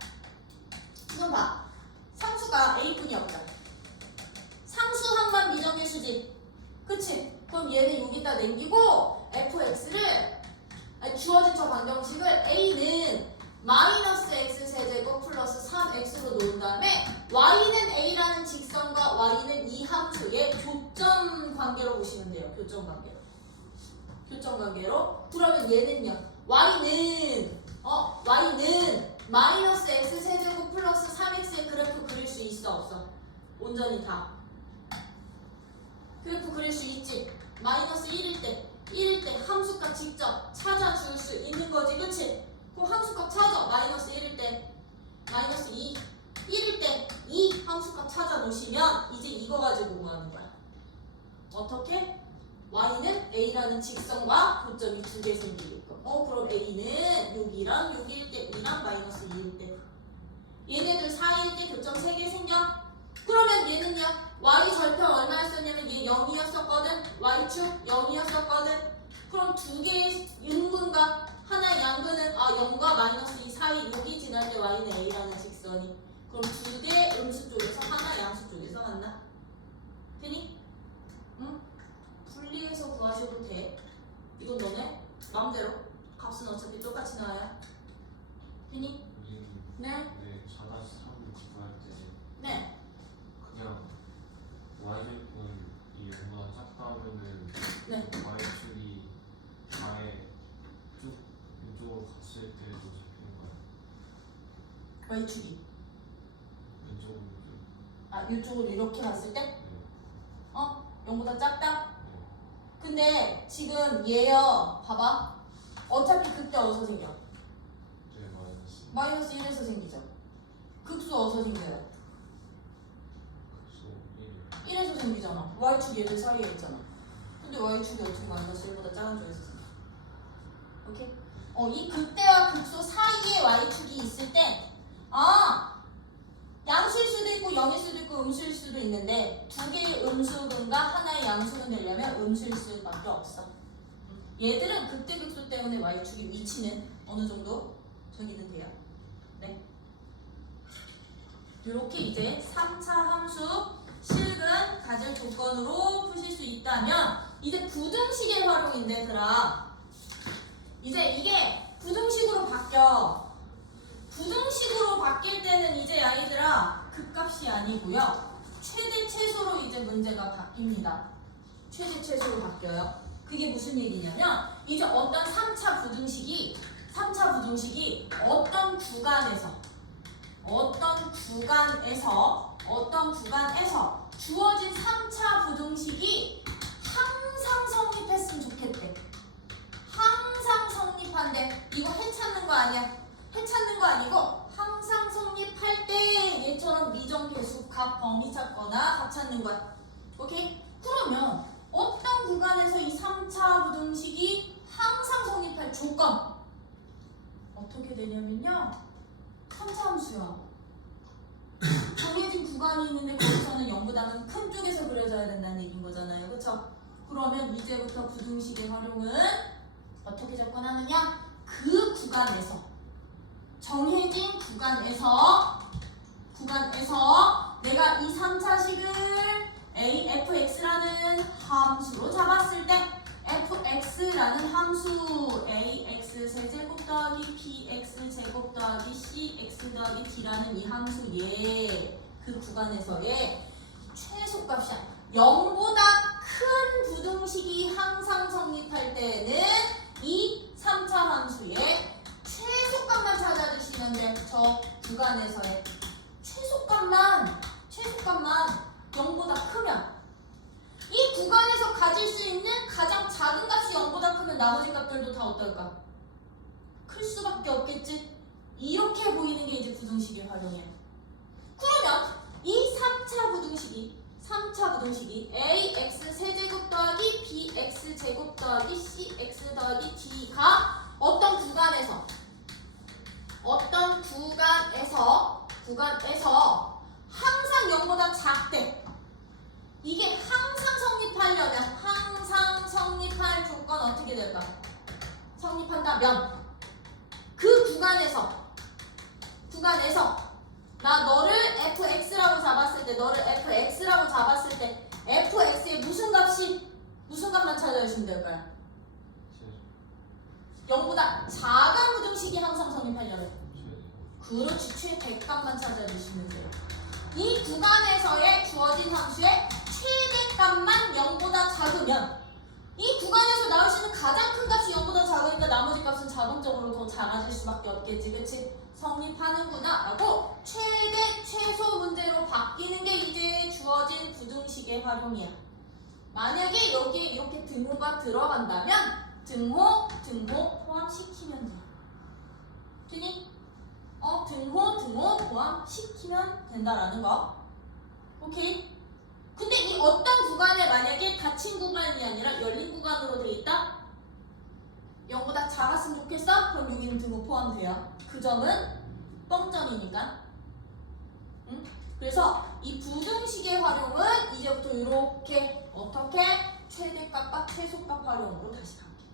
지금 봐. 상수가 a뿐이 없죠. 상수항만 미정계수지. 그치? 그럼 얘는 여기다 남기고 fx를 주어진 저 방정식을 a는 마이너스 x 세제곱 플러스 3x로 놓은 다음에 y는 a라는 직선과 y는 이 함수의 교점 관계로 보시면 돼요. 교점 관계로. 그러면 얘는요. y는 마이너스 x 세제곱 플러스 3x의 그래프 그릴 수 있어 없어? 온전히 다. 그래프 그릴 수 있지. 마이너스 1일 때 함수값 직접 찾아줄 수 있는 거지, 그치? 그 함수값 찾아. 마이너스 1일 때 마이너스 2 1일 때 2 함수값 찾아 놓으시면 이제 이거 가지고 뭐 하는 거야? 어떻게? y는 a라는 직선과 교점이 2개 생기게끔. 그럼 a는 여기랑 여기일 때 2랑 마이너스 2일 때 얘네들 사이일 때 교점 3개 생겨. 그러면 얘는요. y 절편 얼마였었냐면 얘 0이었었거든. y축 0이었었거든. 그럼 2개의 윤근과 하나의 양근은 0과 마이너스 2 사이 여기 지날 때 y는 a라는 직선이. 그럼 2개 음수 쪽에서 하나 양수 쪽에서 만나. 되니? 응? 분리해서 구하셔도 돼. 이건 너네 마음대로. 값은 어차피 똑같이 나와요. 되니? 네. 네, 4-3을 구할 때 네. 그냥 y절편이 0보다 작다면은 네. y축이 아예 쭉 이쪽으로 갔을 때도 잡히는 거예요. y축이. 왼쪽으로 이쪽으로 이렇게 갔을 때? 네. 0보다 작다? 네. 근데 지금 얘요. 봐봐. 어차피 그때 어디서 생겨? 네, 마이너스 1에서 생기죠. 극수 어디서 생겨요? 그래서 1에서 생기잖아. y축 얘들 사이에 있잖아. 근데 y축이 어떻게 마이너스 1보다 작은 쪽에서 생겨? 오케이? 이 극대와 극소 사이에 y축이 있을 때 양수일 수도 있고 0일 수도 있고 음수일 수도 있는데 2개의 음수근과 하나의 양수근 되려면 음수일 수밖에 없어. 얘들은 극대 극소 때문에 y축의 위치는 어느 정도 저기는 돼요. 네. 이렇게 이제 3차 함수 실근 가질 조건으로 푸실 수 있다면 이제 부등식의 활용인데 얘들아 이제 이게 부등식으로 바뀌어. 부등식으로 바뀔 때는 이제 아이들아 극값이 아니고요 최대 최소로 이제 문제가 바뀝니다. 최대 최소로 바뀌어요. 그게 무슨 얘기냐면 이제 어떤 3차 부등식이 어떤 구간에서 주어진 3차 부등식이 항상 성립했으면 좋겠대. 항상 성립한대. 이거 해찾는 거 아니야. 해찾는 거 아니고 항상 성립할 때 얘처럼 미정계수 값 범위 찾거나 값 찾는 거야. 오케이? 그러면 어떤 구간에서 이 3차 부등식이 항상 성립할 조건 어떻게 되냐면요 3차 함수야. 정해진 구간이 있는데 거기서는 0보다는 큰 쪽에서 그려져야 된다는 얘기인 거잖아요. 그쵸? 그러면 이제부터 부등식의 활용은 어떻게 접근하느냐? 그 구간에서 정해진 구간에서 내가 이 3차식을 AFX라는 함수로 잡았을 때 FX라는 함수 AX 세제곱 더하기 BX 제곱 더하기 CX 더하기 D라는 이 함수의 그 구간에서의 최소값이야. 0보다 큰 부등식이 항상 성립할 때는 이 3차 함수의 최소값만 찾아주시면 돼요. 저 구간에서의 최소값만 0보다 크면 이 구간에서 가질 수 있는 가장 작은 값이 0보다 크면 나머지 값들도 다 어떨까? 클 수밖에 없겠지? 이렇게 보이는 게 이제 부등식의 활용이야. 그러면 이 3차 부등식이 ax 세제곱 더하기 bx 제곱 더하기 cx 더하기 d가 어떤 구간에서 항상 0보다 작대. 이게 항상 성립할 조건 어떻게 될까? 성립한다면 그 구간에서 나 너를 fx라고 잡았을 때 fx의 무슨 값만 찾아주시면 될까요? 0보다 작은 부등식이 항상 성립하려면 그렇지 최대값만 찾아주시면 돼요. 이 구간에서의 주어진 함수의 최대값만 0보다 작으면 이 구간에서 나올 수 있는 가장 큰 값이 0보다 작으니까 나머지 값은 자동적으로 더 작아질 수밖에 없겠지. 그치? 성립하는구나 라고 최대 최소 문제로 바뀌는 게 이제 주어진 부등식의 활용이야. 만약에 여기에 이렇게 등호가 들어간다면 등호 포함시키면 돼. 되니? 등호 포함시키면 된다라는 거. 오케이? 근데 이 어떤 구간에 만약에 닫힌 구간이 아니라 열린 구간으로 돼 있다? 0보다 작았으면 좋겠어? 그럼 여기는 등호 포함돼요. 그 점은 뻥점이니까. 응? 그래서 이 부등식의 활용은 이제부터 이렇게 어떻게 최대값과 최소값 활용으로 다시 갈게요.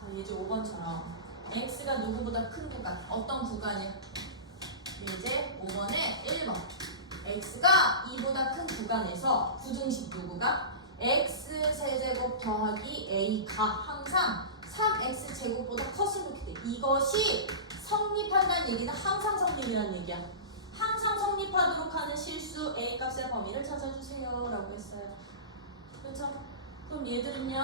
자, 이제 5번처럼 x가 누구보다 큰 구간 어떤 구간이야? 이제 5번에 1번 x가 2보다 큰 구간에서 부등식 누구가? x 세제곱 더하기 a가 항상 3x 제곱보다 컸으면 좋겠대. 이것이 성립한다는 얘기는 항상 성립이라는 얘기야. 항상 성립하도록 하는 실수 a 값의 범위를 찾아주세요 라고 했어요. 그렇죠? 그럼 얘들은요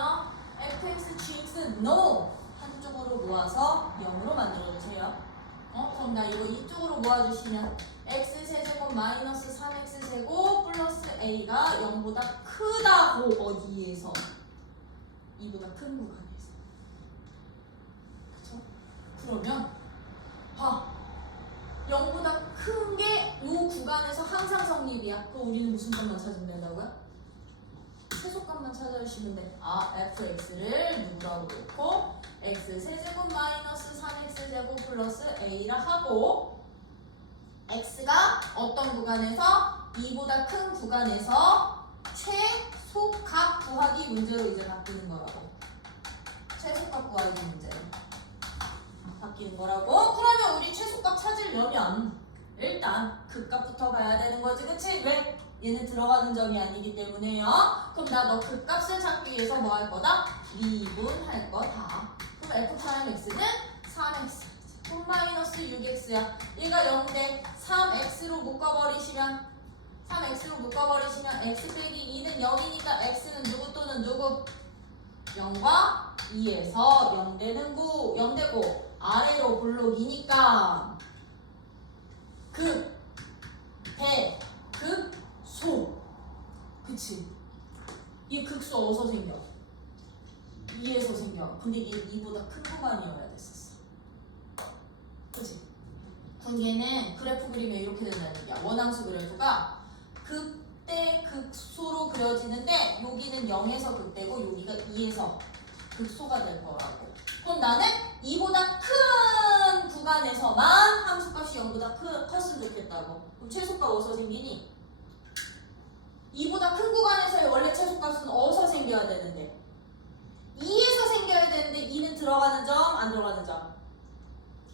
fx, gx, no 한쪽으로 모아서 0으로 만들어주세요. 그럼 나 이거 이쪽으로 모아주시면 x 세제곱 마이너스 3x 제곱 플러스 a가 0보다 크다고 어디에서? 2보다 큰 구간에서. 그쵸? 그러면 0보다 큰 게 이 구간에서 항상 성립이야. 그럼 우리는 무슨 값만 찾으면 된다고요? 최소값만 찾아주시면 돼. fx를 누구라고 놓고 x 세제곱 마이너스 3x 제곱 플러스 a라 하고 x가 어떤 구간에서 2보다 큰 구간에서 최소값 구하기 문제로 이제 바뀌는 거라고. 최소값 구하기 문제로. 바뀌는 거라고. 그러면 우리 최소값 찾으려면 일단 극값부터 봐야 되는 거지, 그치? 왜? 얘는 들어가는 점이 아니기 때문에요. 그럼 나 너 극값을 찾기 위해서 뭐 할 거다? 미분할 거다. 그럼 f 프라임 x는 3x 9 마이너스 6x야. 얘가 0대 3x로 묶어버리시면 x 빼기 2는 0이니까 x는 누구 또는 누구? 0과 2에서 0되는 9, 0되고 아래로 볼록이니까 극, 대, 극, 소. 그치? 얘 극소 어디서 생겨? 2에서 생겨. 근데 얘 2보다 큰 구간이어야 됐었어. 그치? 그럼 얘는 그래프 그리면 이렇게 된다는 얘기야. 원함수 그래프가 극대 극소로 그려지는데 여기는 0에서 극대고 여기가 2에서 극소가 될 거라고. 그럼 나는 2보다 큰 구간에서만 함수값이 0보다 컸으면 좋겠다고. 그럼 최소값 어디서 생기니? 2보다 큰 구간에서의 원래 최소값은 어디서 생겨야 되는데? 2에서 생겨야 되는데 2는 들어가는 점, 안 들어가는 점?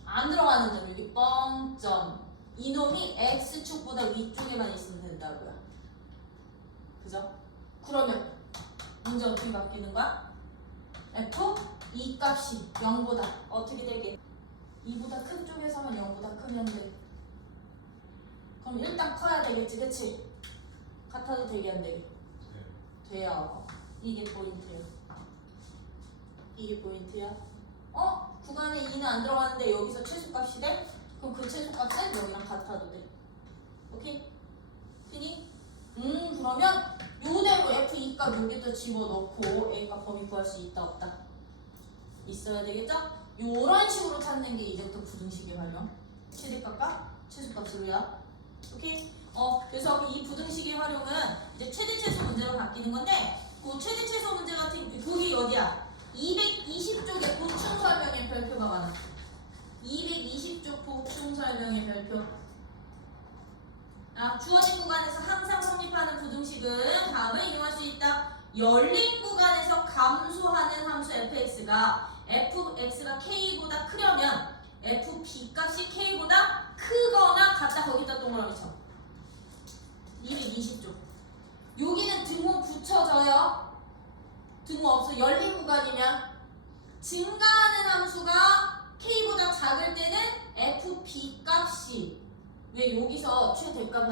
안 들어가는 점, 여기 뻥점. 이놈이 x축보다 위쪽에만 있으면 된다고요. 그죠? 그러면 문제 어떻게 바뀌는 거야? f 이 값이 0보다 어떻게 되게? 2보다 큰 쪽에서만 0보다 크면 돼. 그럼 일단 커야 되겠지, 그치? 같아도 되게 안 되게? 돼요. 이게 포인트야. 이게 포인트야. 구간에 2는 안 들어가는데 여기서 최소값이 돼? 그럼 그 최소값은 여기랑 같아도 돼. 오케이? 되니? 그러면 요대로 f 2값 여기다 집어넣고 a값 범위 구할 수 있다 없다? 있어야 되겠죠? 요런 식으로 찾는 게 이제부터 부등식의 활용. 최대값과 최소값으로야. 오케이? 그래서 이 부등식의 활용은 이제 최대 최소 문제로 바뀌는 건데, 그 최대 최소 문제 같은 거기 어디야? 220쪽에 보충 설명의 별표가 많아. 220쪽 보충 설명의 별표. 주어진 구간에서 항상 성립하는 부등식은 다음을 이용할 수 있다. 열린 구간에서 감소하는 함수 fx가 k보다 크려면 fb 값이 k보다 크거나 같다. 거기다 동그라미 쳐. 220쪽. 여기는 등호 붙여져요. 등호 없어. 열린 구간이면 증가하는 함수가 k보다 작을 때는 fb 값이 왜 여기서 최소값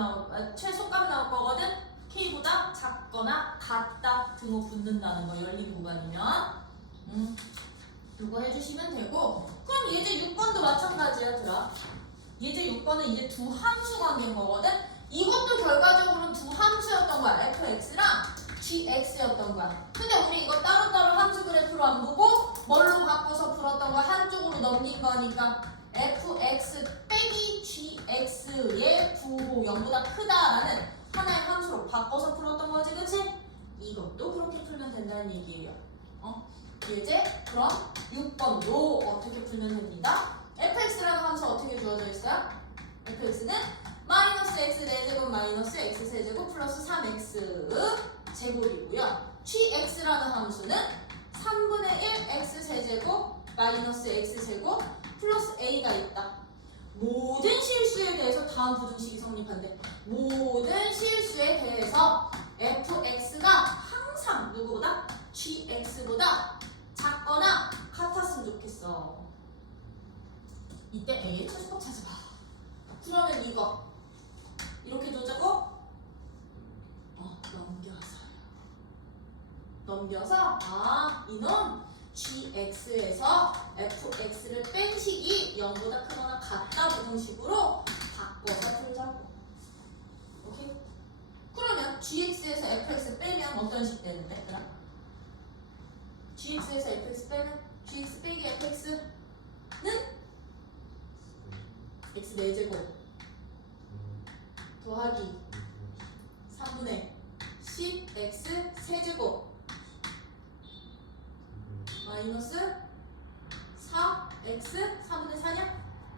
나올 거거든. k보다 작거나 같다. 등호 붙는다는 거. 열린 구간이면 그거 해주시면 되고. 그럼 예제 6번도 마찬가지야. 들어. 예제 6번은 이제 두 함수 관계인 거거든. 이것도 결과적으로는 두 함수였던 거야. fx랑 gx였던 거야. 근데 우리 이거 따로따로 함수 그래프로 안 보고 뭘로 바꿔서 풀었던 거야? 한쪽으로 넘긴 거니까 fx 빼기 gx의 부호 0보다 크다라는 하나의 함수로 바꿔서 풀었던 거지, 그치? 이것도 그렇게 풀면 된다는 얘기예요. 예제 그럼 6번도 어떻게 풀면 됩니다. fx라는 함수 어떻게 주어져 있어요? fx는 마이너스 x 4제곱 마이너스 x 세제곱 플러스 3x 제곱이고요. gx라는 함수는 3분의 1 x 세제곱 마이너스 x 제곱 플러스 a가 있다. 모든 실수에 대해서 다음 부등식이 성립한대. 모든 실수에 대해서 fx가 항상 누구보다? gx보다 작거나 같았으면 좋겠어. 이때 a의 최소값 찾아봐. 그러면 이거 이렇게 두자고 넘겨서 이놈 gx에서 fx를 뺀 식이 0보다 크거나 같다 부등식으로 바꿔서 풀자고. 오케이? 그러면 gx에서 fx 빼면 어떤 식 되는데? 그럼 gx에서 fx 빼면 gx 빼기 fx는 x 4제곱 더하기 3분의 10x 세제곱 마이너스 4x 3분의 4냐?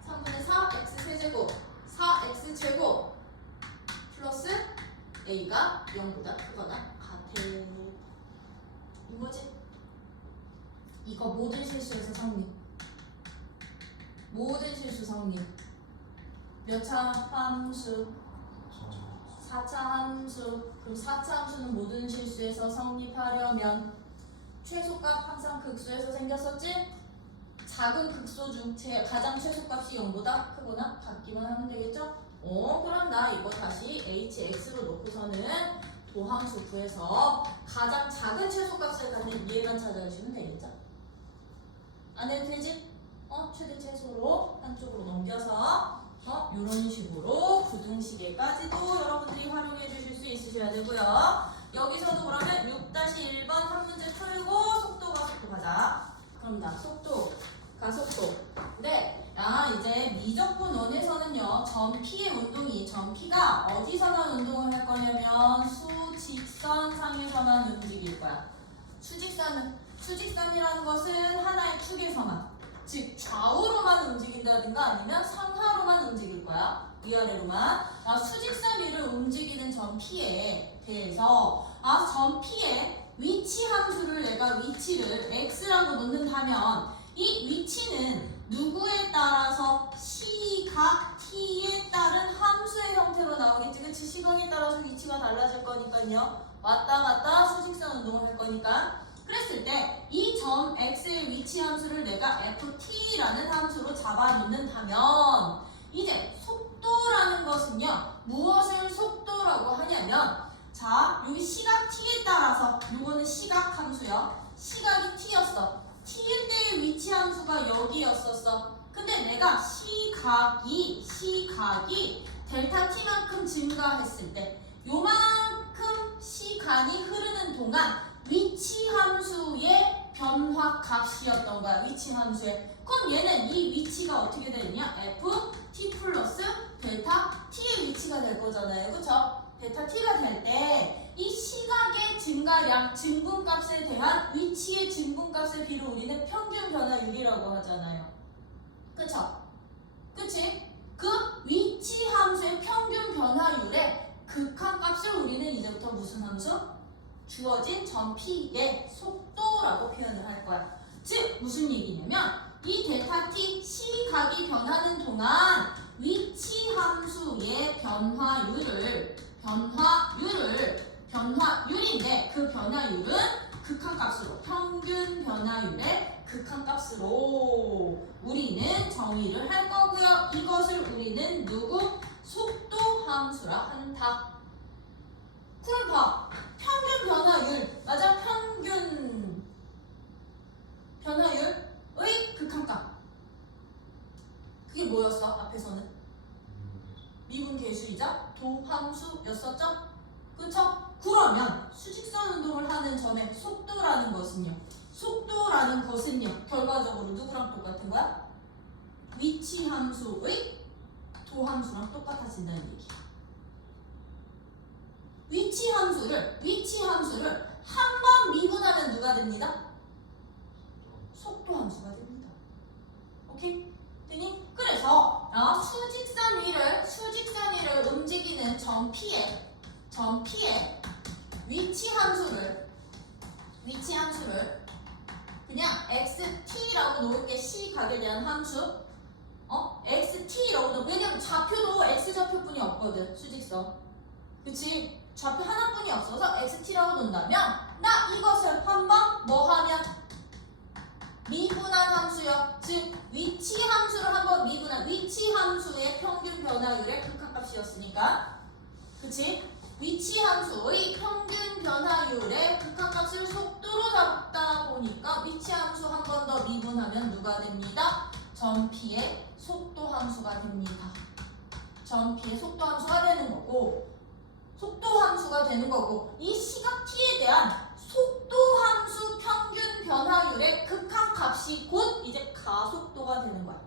3분의 4x 세제곱 4x 제곱 플러스 a가 0보다 크거나 같아. 이거지? 이거 모든 실수에서 성립. 모든 실수 성립. 몇 차 함수? 4차 함수. 그럼 4차 함수는 모든 실수에서 성립하려면 최소값 항상 극수에서 생겼었지? 작은 극소 중 가장 최소값이 0보다 크거나 같기만 하면 되겠죠? 그럼 나 이거 다시 hx로 놓고서는 도함수 구해서 가장 작은 최소값을 갖는 얘만 찾아주시면 되겠죠? 안 해도 되지? 최대 최소로 한쪽으로 넘겨서 이런 식으로 부등식에까지도 여러분들이 활용해 주실 수 있으셔야 되고요. 여기서도 그러면 6-1번 한 문제 풀고 속도 가속도 가자. 그럼 나 속도 가속도. 네, 이제 미적분 원에서는요 점 P의 운동이 점 P가 어디서만 운동을 할 거냐면 수직선상에서만 움직일 거야. 수직선이라는 것은 하나의 축에서만, 즉 좌우로만 움직인다든가 아니면 상하로만 움직일 거야. 위아래로만. 수직선 위를 움직이는 점 P에 대해서 점 P의 위치 함수를 내가 위치를 x라고 놓는다면 이 위치는 누구에 따라서 시각 t에 따른 함수의 형태로 나오겠지. 그치? 시각에 따라서 위치가 달라질 거니까요. 왔다 갔다 수직선 운동을 할 거니까. 그랬을 때 이 점 x의 위치 함수를 내가 ft라는 함수로 잡아 놓는다면 이제 속도라는 것은요 무엇을 속도라고 하냐면, 자 여기 시각 t에 따라서 요거는 시각 함수요. 시각이 t였어. t일 때의 위치 함수가 여기였었어. 근데 내가 시각이 델타 t만큼 증가했을 때 요만큼 시간이 흐르는 동안 위치 함수의 변화 값이었던 거야. 위치 함수의. 그럼 얘는 이 위치가 어떻게 되느냐? ft 플러스 델타 t의 위치가 될 거잖아요. 그쵸? 델타 t가 될 때 이 시각의 증가량, 증분값에 대한 위치의 증분값의 비를 우리는 평균 변화율이라고 하잖아요. 그쵸? 그치? 그 위치 함수의 평균 변화율의 극한값을 우리는 이제부터 무슨 함수? 주어진 점 P의 속도라고 표현을 할 거야. 즉 무슨 얘기냐면 이 델타 T 시각이 변하는 동안 위치 함수의 변화율인데 그 변화율은 극한값으로, 평균 변화율의 극한값으로 우리는 정의를 할 거고요. 이것을 우리는 누구? 속도 함수라 한다. 그럼 봐. 평균 변화율. 맞아? 평균 변화율의 극한값. 그게 뭐였어? 앞에서는? 미분계수이자 도함수였었죠? 그쵸? 그러면 수직선 운동을 하는 점의 속도라는 것은요 결과적으로 누구랑 똑같은 거야? 위치 함수의 도함수랑 똑같아진다는 얘기야. 위치 함수를 한 번 미분하면 누가 됩니다? 속도 함수가 됩니다. 오케이? 되니? 그래서 수직선 위를 움직이는 점 P의 위치 함수를 그냥 xt라고 놓을게. 시각에 대한 함수 xt라고 놓을게. 왜냐면 좌표도 x좌표뿐이 없거든. 수직선. 그치? 좌표 하나뿐이 없어서 xt라고 놓는다면 나 이것을 한번 뭐 하면 미분한 함수요. 즉 위치 함수를 한번 미분한 위치 함수의 평균 변화율의 극한값이었으니까. 그치? 위치 함수의 평균 변화율의 극한값을 속도로 잡다 보니까 위치 함수 한 번 더 미분하면 누가 됩니다? 점 P의 속도 함수가 됩니다. 점 P의 속도 함수가 되는 거고 이 시각 T에 대한 속도 함수 평균 변화율의 극한값이 곧 이제 가속도가 되는 거야.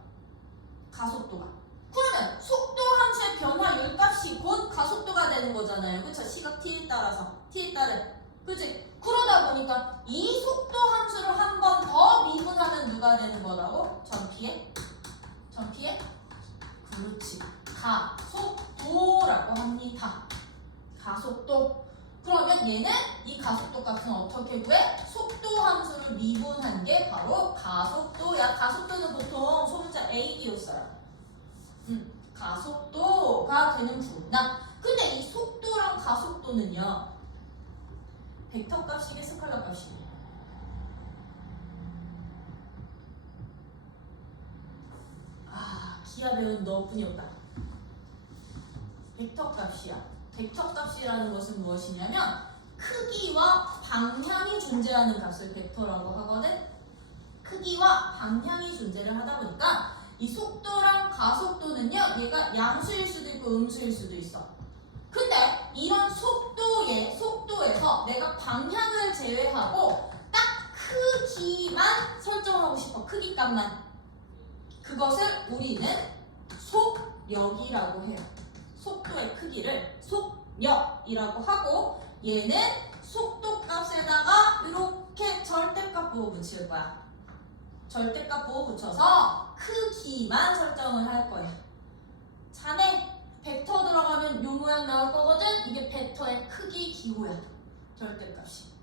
가속도가. 그러면 속도 함수의 변화율 값이 곧 가속도가 되는 거잖아요. 그쵸? 시각 t에 따라서. t에 따른. 그치? 그러다 보니까 이 속도 함수를 한 번 더 미분하면 누가 되는 거라고? 점 P의? 그렇지. 가속도라고 합니다. 가속도. 그러면 얘는 이 가속도 값은 어떻게 구해? 속도 함수를 미분한 게 바로 가속도야. 가속도는 보통 소문자 A 기호써요. 가속도가 되는 분당. 근데 이 속도랑 가속도는요, 벡터 값이게 스칼라 값이에요. 아, 기아 배운 너뿐이 없다. 벡터 값이야. 벡터 값이라는 것은 무엇이냐면 크기와 방향이 존재하는 값을 벡터라고 하거든. 크기와 방향이 존재를 하다 보니까 이 속도랑 가속도는요, 얘가 양수일 수도 있고 음수일 수도 있어. 근데 이런 속도에서 내가 방향을 제외하고 딱 크기만 설정하고 싶어. 크기 값만. 그것을 우리는 속력이라고 해요. 속도의 크기를 속력이라고 하고, 얘는 속도 값에다가 이렇게 절대값 부호 붙일 거야. 절대값 부호 붙여서 크기만 설정을 할 거야. 자네 벡터 들어가면 요 모양 나올 거거든. 이게 벡터의 크기 기호야. 절대값이.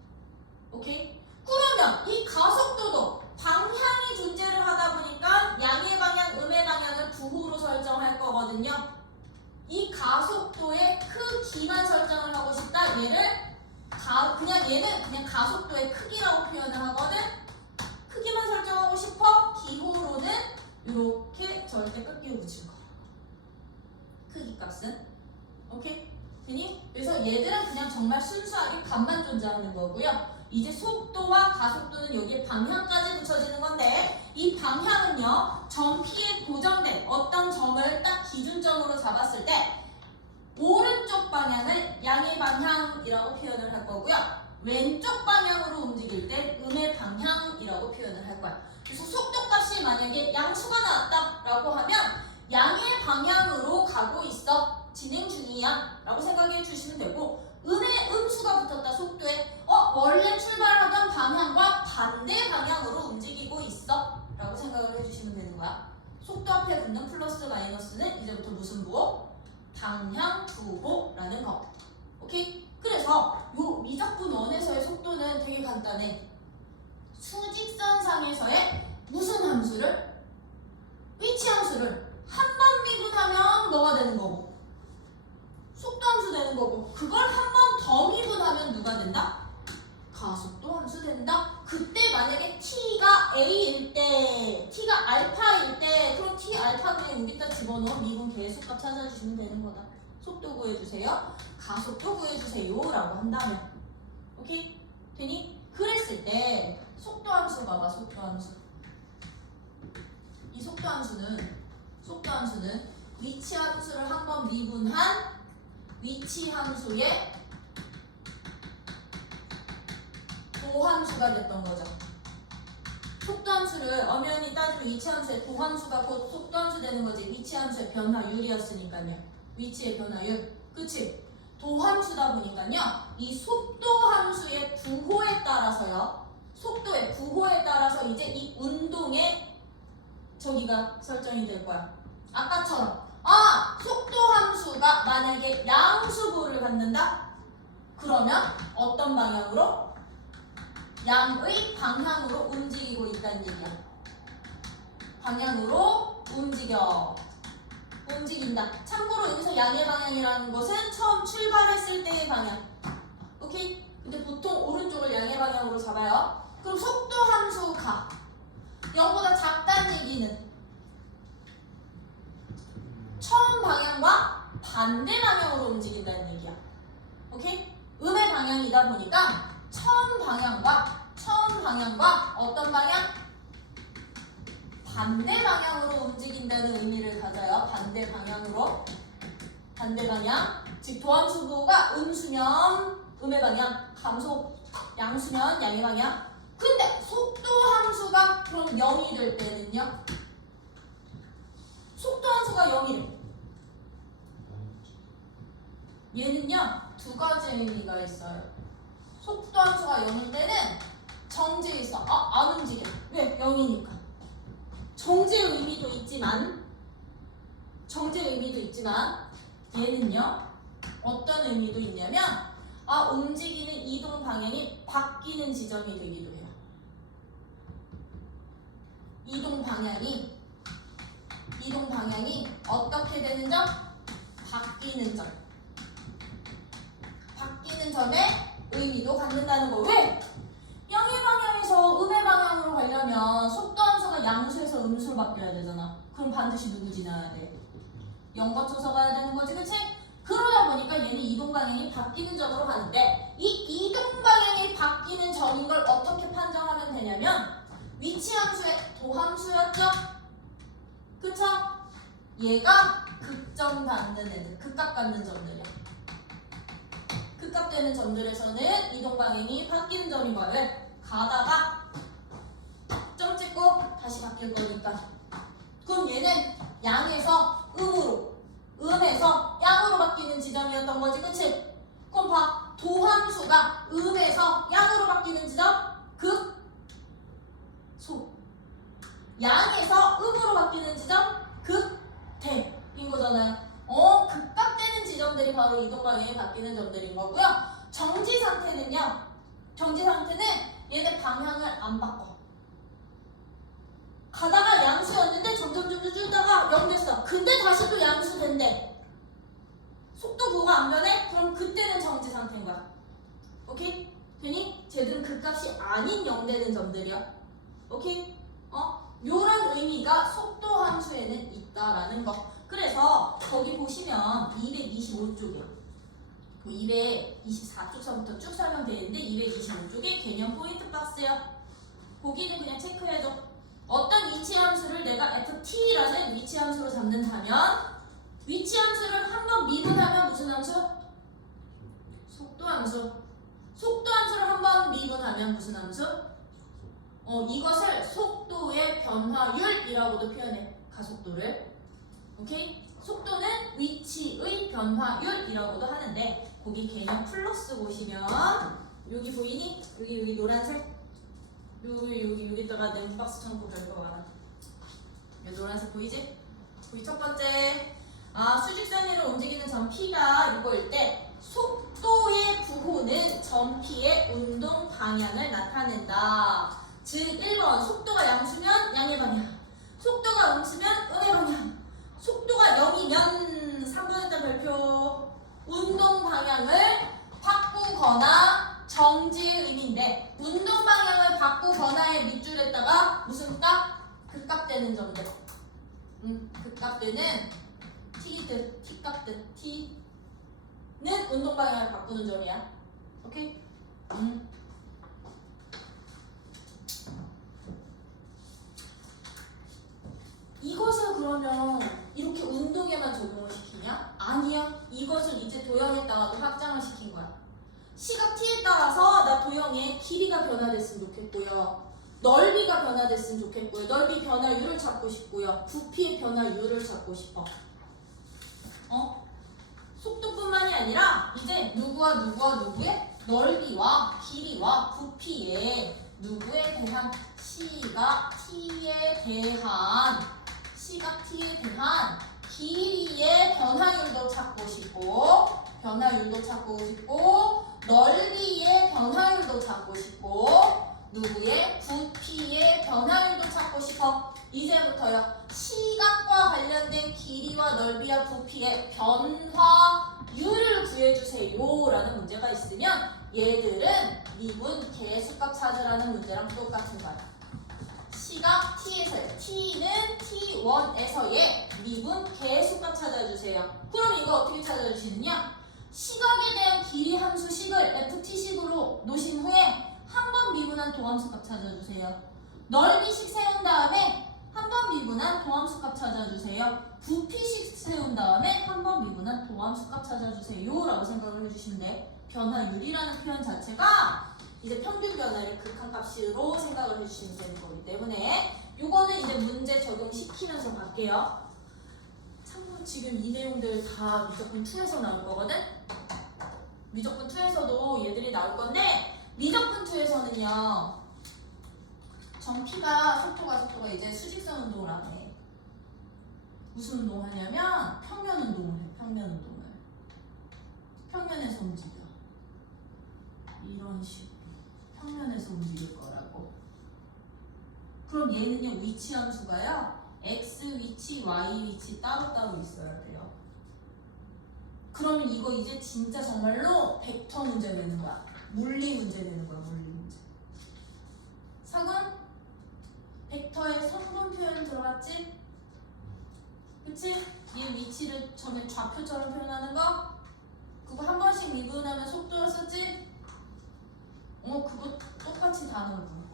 오케이? 그러면 이 가속도도 방향이 존재를 하다 보니까 양의 방향, 음의 방향을 부호로 설정할 거거든요. 이 가속도의 크기만 설정을 하고 싶다. 얘는 그냥 가속도의 크기라고 표현을 하거든. 크기만 설정하고 싶어. 기호로는 이렇게 절대값 기호 붙일 거야. 크기 값은. 오케이? 되니? 그래서 얘들은 그냥 정말 순수하게 값만 존재하는 거고요. 이제 속도와 가속도는 여기에 방향까지 붙여지는 건데, 이 방향은요, 점 P에 고정된 어떤 점을 딱 기준점으로 잡았을 때 오른쪽 방향을 양의 방향이라고 표현을 할 거고요, 왼쪽 방향으로 움직일 때 음의 방향이라고 표현을 할 거야. 그래서 속도값이 만약에 양수가 나왔다라고 하면 양의 방향으로 가고 있어, 진행 중이야 라고 생각해 주시면 되고, 음의 음수가 붙었다 속도에 원래 출발하던 방향과 반대 방향으로 움직이고 있어 라고 생각을 해주시면 되는 거야. 속도 앞에 붙는 플러스 마이너스는 이제부터 무슨 부호? 방향 부호라는 거. 오케이? 그래서 요 미적분 원에서의 속도는 되게 간단해. 수직선상에서의 무슨 함수를? 위치 함수를 한 번 미분하면 뭐가 되는 거고? 속도 함수 되는 거고, 그걸 한 번 더 미분하면 누가 된다? 가속도 함수 된다. 그때 만약에 t가 a일 때, t가 알파일 때, 그럼 t 알파 그냥 여기다 집어넣어 미분 계속값 찾아주시면 되는 거다. 속도 구해주세요, 가속도 구해주세요 라고 한다면. 오케이? 되니? 그랬을 때 속도 함수 봐봐. 속도 함수. 이 속도 함수는 위치 함수를 한 번 미분한 위치 함수의 도함수가 됐던 거죠. 속도 함수를 엄연히 따지면 위치 함수의 도함수가 곧 속도 함수 되는 거지. 위치 함수의 변화율이었으니까요. 위치의 변화율. 그치? 도함수다 보니까요. 이 속도 함수의 부호에 따라서요. 속도의 부호에 따라서 이제 이 운동의 저기가 설정이 될 거야. 아까처럼 속도 함수가 만약에 양수부호를 갖는다? 그러면 어떤 방향으로? 양의 방향으로 움직이고 있다는 얘기야. 방향으로 움직인다. 참고로 여기서 양의 방향이라는 것은 처음 출발했을 때의 방향. 오케이? 근데 보통 오른쪽을 양의 방향으로 잡아요. 그럼 속도 함수가 0보다 작다는 얘기는 처음 방향과 반대 방향으로 움직인다는 얘기야. 오케이? 음의 방향이다 보니까 처음 방향과 어떤 방향? 반대 방향으로 움직인다는 의미를 가져요. 반대 방향으로. 반대 방향. 즉 도함수부호가 음수면 음의 방향, 양수면 양의 방향. 근데 속도 함수가 그럼 0이 될 때는요? 속도 함수가 0이래. 얘는요, 두 가지 의미가 있어요. 속도 함수가 0일 때는 정지에 있어. 안 움직여. 왜? 0이니까. 정지의 의미도 있지만 얘는요, 어떤 의미도 있냐면 움직이는 이동 방향이 바뀌는 지점이 되기도 해요. 이동 방향이 이동 방향이 어떻게 되는 점? 바뀌는 점. 바뀌는 점에 의미도 갖는다는 거. 왜? 양의 방향에서 음의 방향으로 가려면 속도 함수가 양수에서 음수로 바뀌어야 되잖아. 그럼 반드시 누구 지나야 돼? 0 거쳐서 가야 되는 거지, 그치? 그러다 보니까 얘는 이동 방향이 바뀌는 점으로 가는데 이 이동 방향이 바뀌는 점인 걸 어떻게 판정하면 되냐면 위치 함수의 도함수였죠? 그쵸? 얘가 극점 닿는 애들, 극값 갖는 점들이야. 극값되는 점들에서는 이동 방향이 바뀌는 점인 거야. 왜? 가다가 점 찍고 다시 바뀔 거니까. 그럼 얘는 양에서 음으로, 음에서 양으로 바뀌는 지점이었던 거지, 그치? 그럼 봐, 도함수가 음에서 양으로 바뀌는 지점, 극, 소. 양에서 음으로 바뀌는 지점, 극, 대인 거잖아요. 극값되는 지점들이 바로 이동 방향이 바뀌는 점들인 거고요. 정지 상태는요. 정지 상태는 얘네 방향을 안 바꿔. 가다가 양수였는데 점점 줄다가 0 됐어. 근데 다시 또 양수 된대. 속도 구가 안 변해? 그럼 그때는 정지 상태인 거야. 오케이? 괜히 쟤들은 극값이 아닌 0 되는 점들이야. 오케이? 요런 의미가 속도 함수에는 있다라는 거. 그래서 거기 보시면 225쪽에 224쪽서부터 쭉 설명되어 있는데 225쪽에 개념 포인트 박스야. 거기는 그냥 체크해줘. 어떤 위치 함수를 내가 ft라는 위치 함수로 잡는다면 위치 함수를 한번 미분하면 무슨 함수? 속도 함수. 속도 함수를 한번 미분하면 무슨 함수? 이것을 속도의 변화율이라고도 표현해. 가속도를. 오케이? 속도는 위치의 변화율이라고도 하는데 거기 개념 플러스 보시면 여기 보이니? 여기 노란색? 여기다가 램박스 창고 별거 많아. 여기 노란색 보이지? 거기 첫 번째 수직선 위로 움직이는 점 P가 이거일 때 속도의 부호는 점 P의 운동 방향을 나타낸다. 즉 1번 속도가 양수면 양의 방향, 속도가 음수면 음의 방향, 속도가 0이면 3번에 따른 별표 운동 방향을 바꾸거나 정지의 의미인데 운동 방향을 바꾸거나의 밑줄에다가 무슨 값? 극값되는 점들. 극값되는 t들, t값들, t는 운동 방향을 바꾸는 점이야. 오케이? 이것을 그러면 이렇게 운동에만 적용을 시키냐? 아니야. 이것을 이제 도형에다가도 확장을 시킨 거야. 시각 t에 따라서 나 도형의 길이가 변화됐으면 좋겠고요. 넓이가 변화됐으면 좋겠고요. 넓이 변화율을 찾고 싶고요. 부피의 변화율을 찾고 싶어. 속도뿐만이 아니라 이제 누구의 넓이와 길이와 부피의 누구에 대한 시각 t에 대한 길이의 변화율도 찾고 싶고 넓이의 변화율도 찾고 싶고 누구의 부피의 변화율도 찾고 싶어. 이제부터요. 시각과 관련된 길이와 넓이와 부피의 변화율을 구해주세요 라는 문제가 있으면 얘들은 미분 개수값 찾으라는 문제랑 똑같은 거야. 시각 t에서의 t는 t1에서의 미분 개수값 찾아주세요. 그럼 이거 어떻게 찾아주시느냐? 시각에 대한 길이 함수 식을 ft식으로 놓으신 후에 한 번 미분한 도함수값 찾아주세요. 넓이식 세운 다음에 한 번 미분한 도함수값 찾아주세요. 부피식 세운 다음에 한 번 미분한 도함수값 찾아주세요 라고 생각을 해주시면 돼. 변화율이라는 표현 자체가 이제 평균 변화를 극한값으로 생각을 해주시면 되는 거기 때문에 요거는 이제 문제 적용시키면서 갈게요. 참고로 지금 이 내용들 다 미적분 2에서 나올 거거든? 미적분 2에서도 얘들이 나올 건데 미적분 2에서는요 점 P가 속도가 이제 수직선 운동을 안 해. 무슨 운동을 하냐면 평면 운동을 해. 평면에서 움직여. 이런 식으로 평면에서 움직일 거라고. 그럼 얘는요 위치 함수가요 x 위치, y 위치 따로따로 있어야 돼요. 그러면 이거 이제 진짜 정말로 벡터 문제 되는 거야. 물리 문제 되는 거야, 물리 문제. 상은 벡터에 성분 표현 들어갔지? 그치? 얘 위치를 전에 좌표처럼 표현하는 거? 그거 한 번씩 미분하면 속도였었지? 그거 똑같이 다 넣을 거야.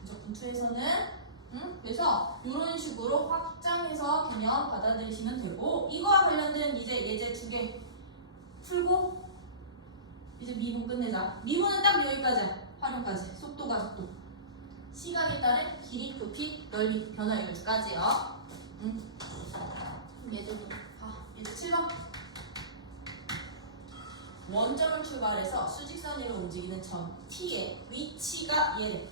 무조건 2에서는 그래서 이런 식으로 확장해서 개념 받아들이시면 되고, 이거와 관련된 이제 예제 2개 풀고 이제 미분 끝내자. 미분은 딱 여기까지야. 활용까지. 속도가 속도. 시각에 따른 길이, 부피, 넓이, 변화 여기까지요. 예제도 예제 7번. 원점을 출발해서 수직선 위로 움직이는 점 T의 위치가 얘래.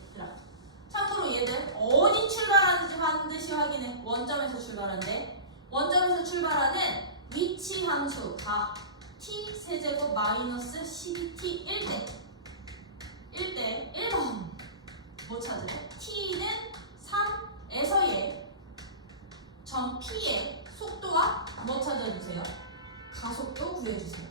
참고로 얘들 어디 출발하는지 반드시 확인해. 원점에서 출발한대. 원점에서 출발하는 위치 함수가 t 세제곱 마이너스 12t 1대 1번 뭐 찾으래? t는 3에서 얘 점 p의 속도가 뭐 찾아주세요? 가속도 구해주세요.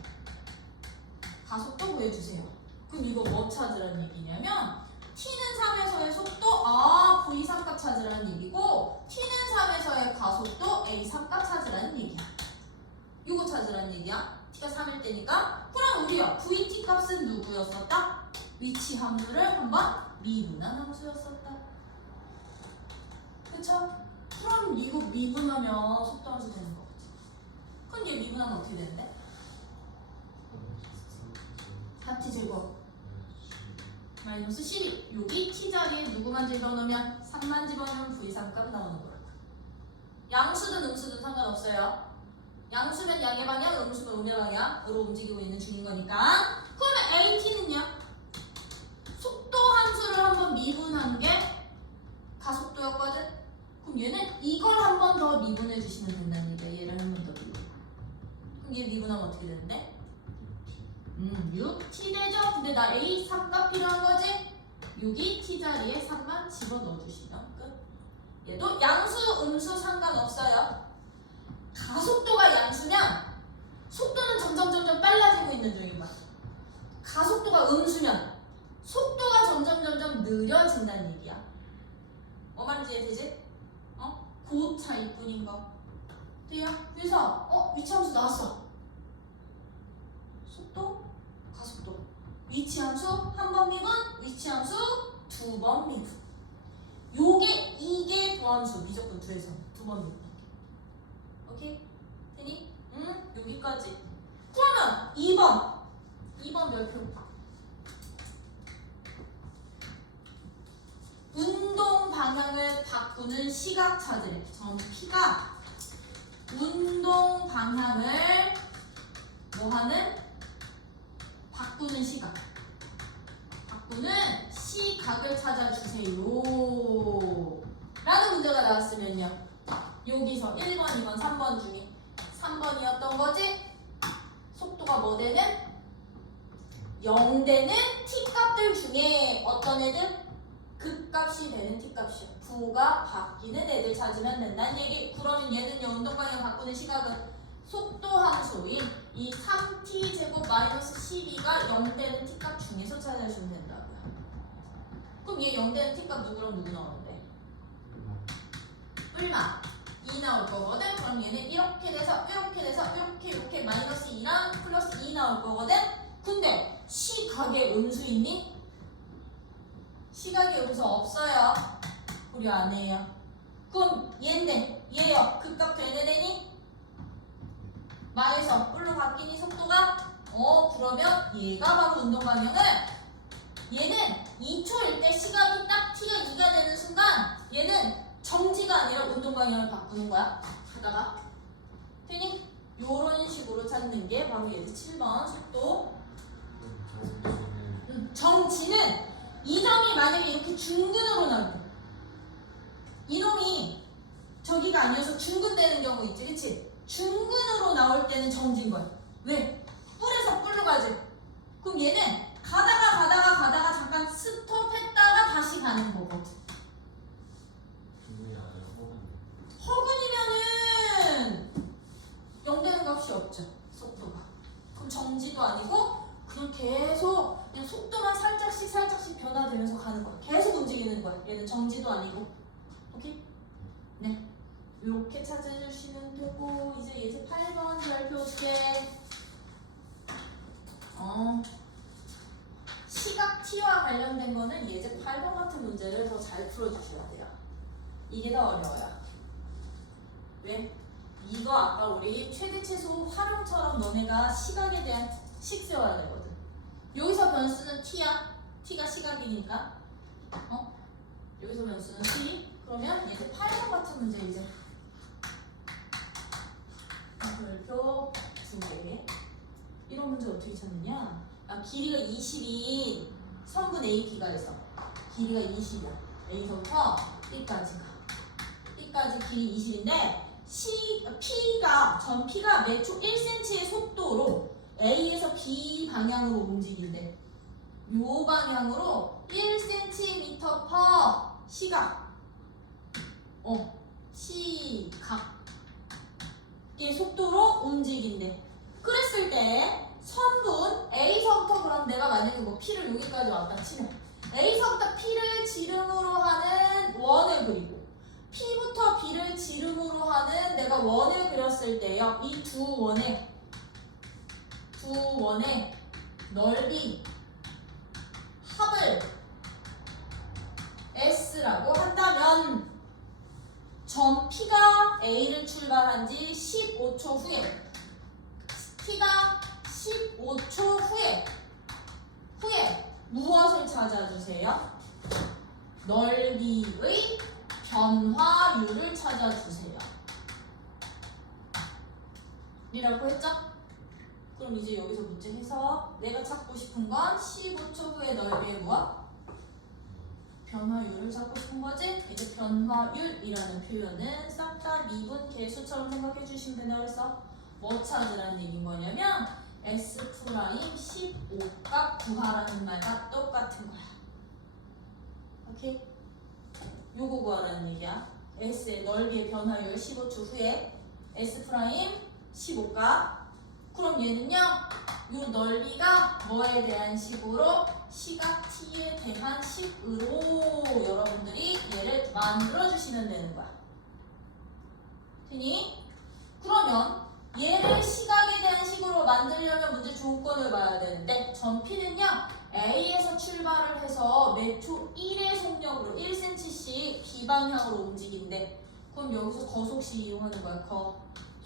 가속도 구해주세요. 그럼 이거 뭐 찾으라는 얘기냐면 t는 3에서의 속도 v 삼값 찾으라는 얘기고, t는 3에서의 가속도 a 삼값 찾으라는 얘기야. 이거 찾으라는 얘기야. t가 3일 때니까. 그럼 우리요 vt 값은 누구였었다? 위치 함수를 한번 미분한 함수였었다. 그쵸? 그럼 이거 미분하면 속도 함수 되는 거지. 그럼 얘 미분하면 어떻게 되는데? 4t 제곱 마이너스 12. 여기 t 자리에 누구만 집어넣으면 3만 집어넣으면 v 3값 나오는 거야. 양수든 음수든 상관없어요. 양수면 양의 방향, 음수면 음의 방향으로 움직이고 있는 중인 거니까. 그러면 AT는요? 속도 함수를 한번 미분한 게 가속도였거든? 그럼 얘는 이걸 한 번 더 미분해 주시면 된다는 얘기야. 얘를 한 번 더 미분. 그럼 얘 미분하면 어떻게 되는데? 6t 되죠? 근데 나 a 3값 필요한 거지? 6이 t 자리에 3만 집어넣어 주시면 끝. 얘도 양수, 음수 상관없어요. 가속도가 양수면 속도는 점점 빨라지고 있는 중인 거야. 가속도가 음수면 속도가 점점 느려진다는 얘기야. 뭐 말인지 이해되지? 그 차이뿐인 거. 돼요? 그래서 위치함수 나왔어. 속도, 가속도. 위치함수 한 번 미분, 위치함수 2번 미분. 이게 도함수 미적분 2에서 2번 미분. 오케이? 되니? 여기까지. 그러면 2번 별표. 운동 방향을 바꾸는 시각 찾으래. 점 P가 운동 방향을 뭐하는? 바꾸는 시각. 바꾸는 시각을 찾아주세요. 라는 문제가 나왔으면요. 여기서 1번, 2번, 3번 중에 3번이었던 거지? 속도가 뭐 되는? 0 되는 t값들 중에 어떤 애들? 극값이 되는 t값이야. 부가 바뀌는 애들 찾으면 된다는 얘기. 그러면 얘는요, 운동방향 바꾸는 시각은 속도 함수인 이 3t 제곱 마이너스 12가 0 되는 t값 중에서 찾아주면 된다고요. 그럼 얘 0 되는 t값 누구랑 누구 나오는데? 뿔마 2 나올 거거든. 그럼 얘는 이렇게 돼서 이렇게 마이너스 2랑 플러스 2 나올 거거든. 근데 시각에 음수 있니? 시각에 음수 없어요. 고려 안 해요. 그럼 얘요. 극값 되는 애니? 마에서 뿔로 바뀌니 속도가? 그러면 얘가 바로 운동 방향은 얘는 2초일 때 시각이 딱 t가 2가 되는 순간 얘는 정지가 아니라 운동 방향을 바꾸는 거야. 하다가 되니? 요런 식으로 찾는 게 바로 얘들 7번 속도. 정지는 이 점이 만약에 이렇게 중근으로 나올 때 이놈이 저기가 아니어서 중근되는 경우 있지, 그치? 중근으로 나올 때는 정지인 거야. 왜? 뿔에서 뿔로 가지. 그럼 얘는 가다가 잠깐 스톱했다가 다시 가는 거거든. 중근이 아니라 거야. 얘는 정지도 아니고. 오케이? 네. 이렇게 찾아주시면 되고 이제 예제 8번 별표 줄게. 시각 T와 관련된 거는 예제 8번 같은 문제를 더 잘 풀어주셔야 돼요. 이게 더 어려워요. 왜? 이거 아까 우리 최대 최소 활용처럼 너네가 시각에 대한 식 세워야 되거든. 여기서 변수는 T야. T가 시각이니까. 여기서 변수는 T. 그러면 예제 8번 같은 문제 이제 별표 2개. 이런 문제 어떻게 찾느냐? 길이가 20인 선분 AP가 해서 길이가 20이야. A서부터 B까지가. B까지 길이 20인데 전 P가 매초 1cm의 속도로 A에서 B 방향으로 움직인대. 요 방향으로 1cm per 시각. 시각의 속도로 움직인대. 그랬을 때 선분 A서부터 그럼 내가 만약에 뭐 P를 여기까지 왔다 치면 A서부터 P를 지름으로 하는 원을 그리고 P부터 B를 지름으로 하는 내가 원을 그렸을 때요. 이 두 원의 넓이 합을 S라고 한다면 전 P가 A를 출발한 지 15초 후에 T가 15초 후에 무엇을 찾아주세요? 넓이의 변화율을 찾아주세요. 이라고 했죠? 그럼 이제 여기서 문제 해서 내가 찾고 싶은 건 15초 후의 넓이의 무엇? 변화율을 찾고 싶은 거지? 이제 변화율이라는 표현은 싹 다 미분 계수처럼 생각해 주시면 된다 그랬어. 뭐 찾으라는 얘기인 거냐면 S'15값 구하라는 말과 똑같은 거야. 오케이? 요거 구하라는 얘기야. S의 넓이의 변화율 15초 후에 S'15값. 그럼 얘는요, 요 넓이가 뭐에 대한 식으로? 시각 T에 대한 식으로 여러분들이 얘를 만들어주시면 되는 거야. 되니? 그러면 얘를 시각에 대한 식으로 만들려면 문제 조건을 봐야 되는데 전 P는요, A에서 출발을 해서 매초 1의 속력으로 1cm씩 B방향으로 움직인대. 그럼 여기서 거속식 이용하는 거야.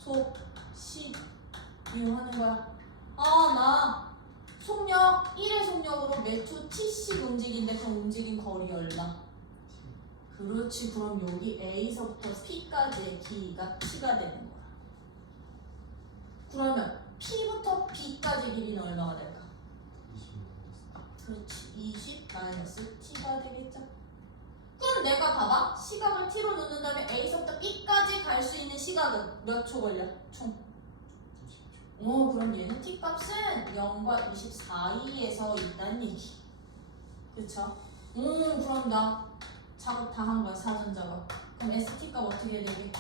거속식 이용하는 거야. 나 속력 1의 속력으로 매초 t씩 움직인데 그럼 움직인 거리 얼마? 그렇지. 그럼 여기 A서부터 P까지의 길이가 T가 되는 거야. 그러면 P부터 B까지 길이는 얼마가 될까? 20. 그렇지. 20 마이너스 T가 되겠죠. 그럼 내가 봐봐. 시각을 T로 놓는 다음에 A서부터 B까지 갈 수 있는 시각은 몇 초 걸려? 총. 그럼 얘는 T값은 0과 20 사이에서 있다는 얘기. 그쵸? 그럼 나 작업 다 한 거야. 사전 작업. 그럼 ST값 어떻게 되게?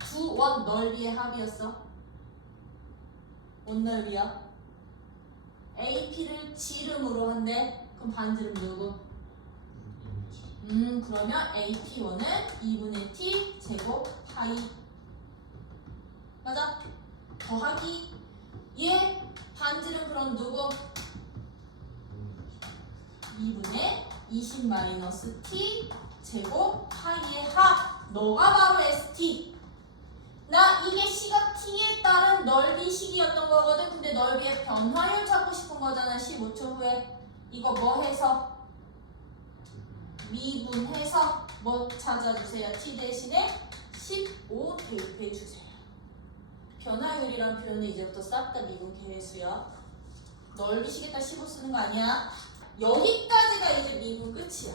두 원 넓이의 합이었어. 원 넓이야. AP를 지름으로 한대. 그럼 반지름 누구? 그러면 AP1은 2분의 T 제곱 파이. 맞아? 더하기 얘 반지름 그럼 누구? 2분의 20 마이너스 T 제곱 파이의 합. 너가 바로 ST. 나 이게 시각 T에 따른 넓이식이었던 거거든. 근데 넓이의 변화율 찾고 싶은 거잖아. 15초 후에. 이거 뭐 해서? 미분해서 뭐 찾아주세요? T 대신에 15 대입해 주세요. 변화율이란 표현은 이제부터 싹 다 미분 계수야. 넓이식에다 15 쓰는 거 아니야? 여기까지가 이제 미분 끝이야.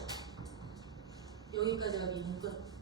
여기까지가 미분 끝.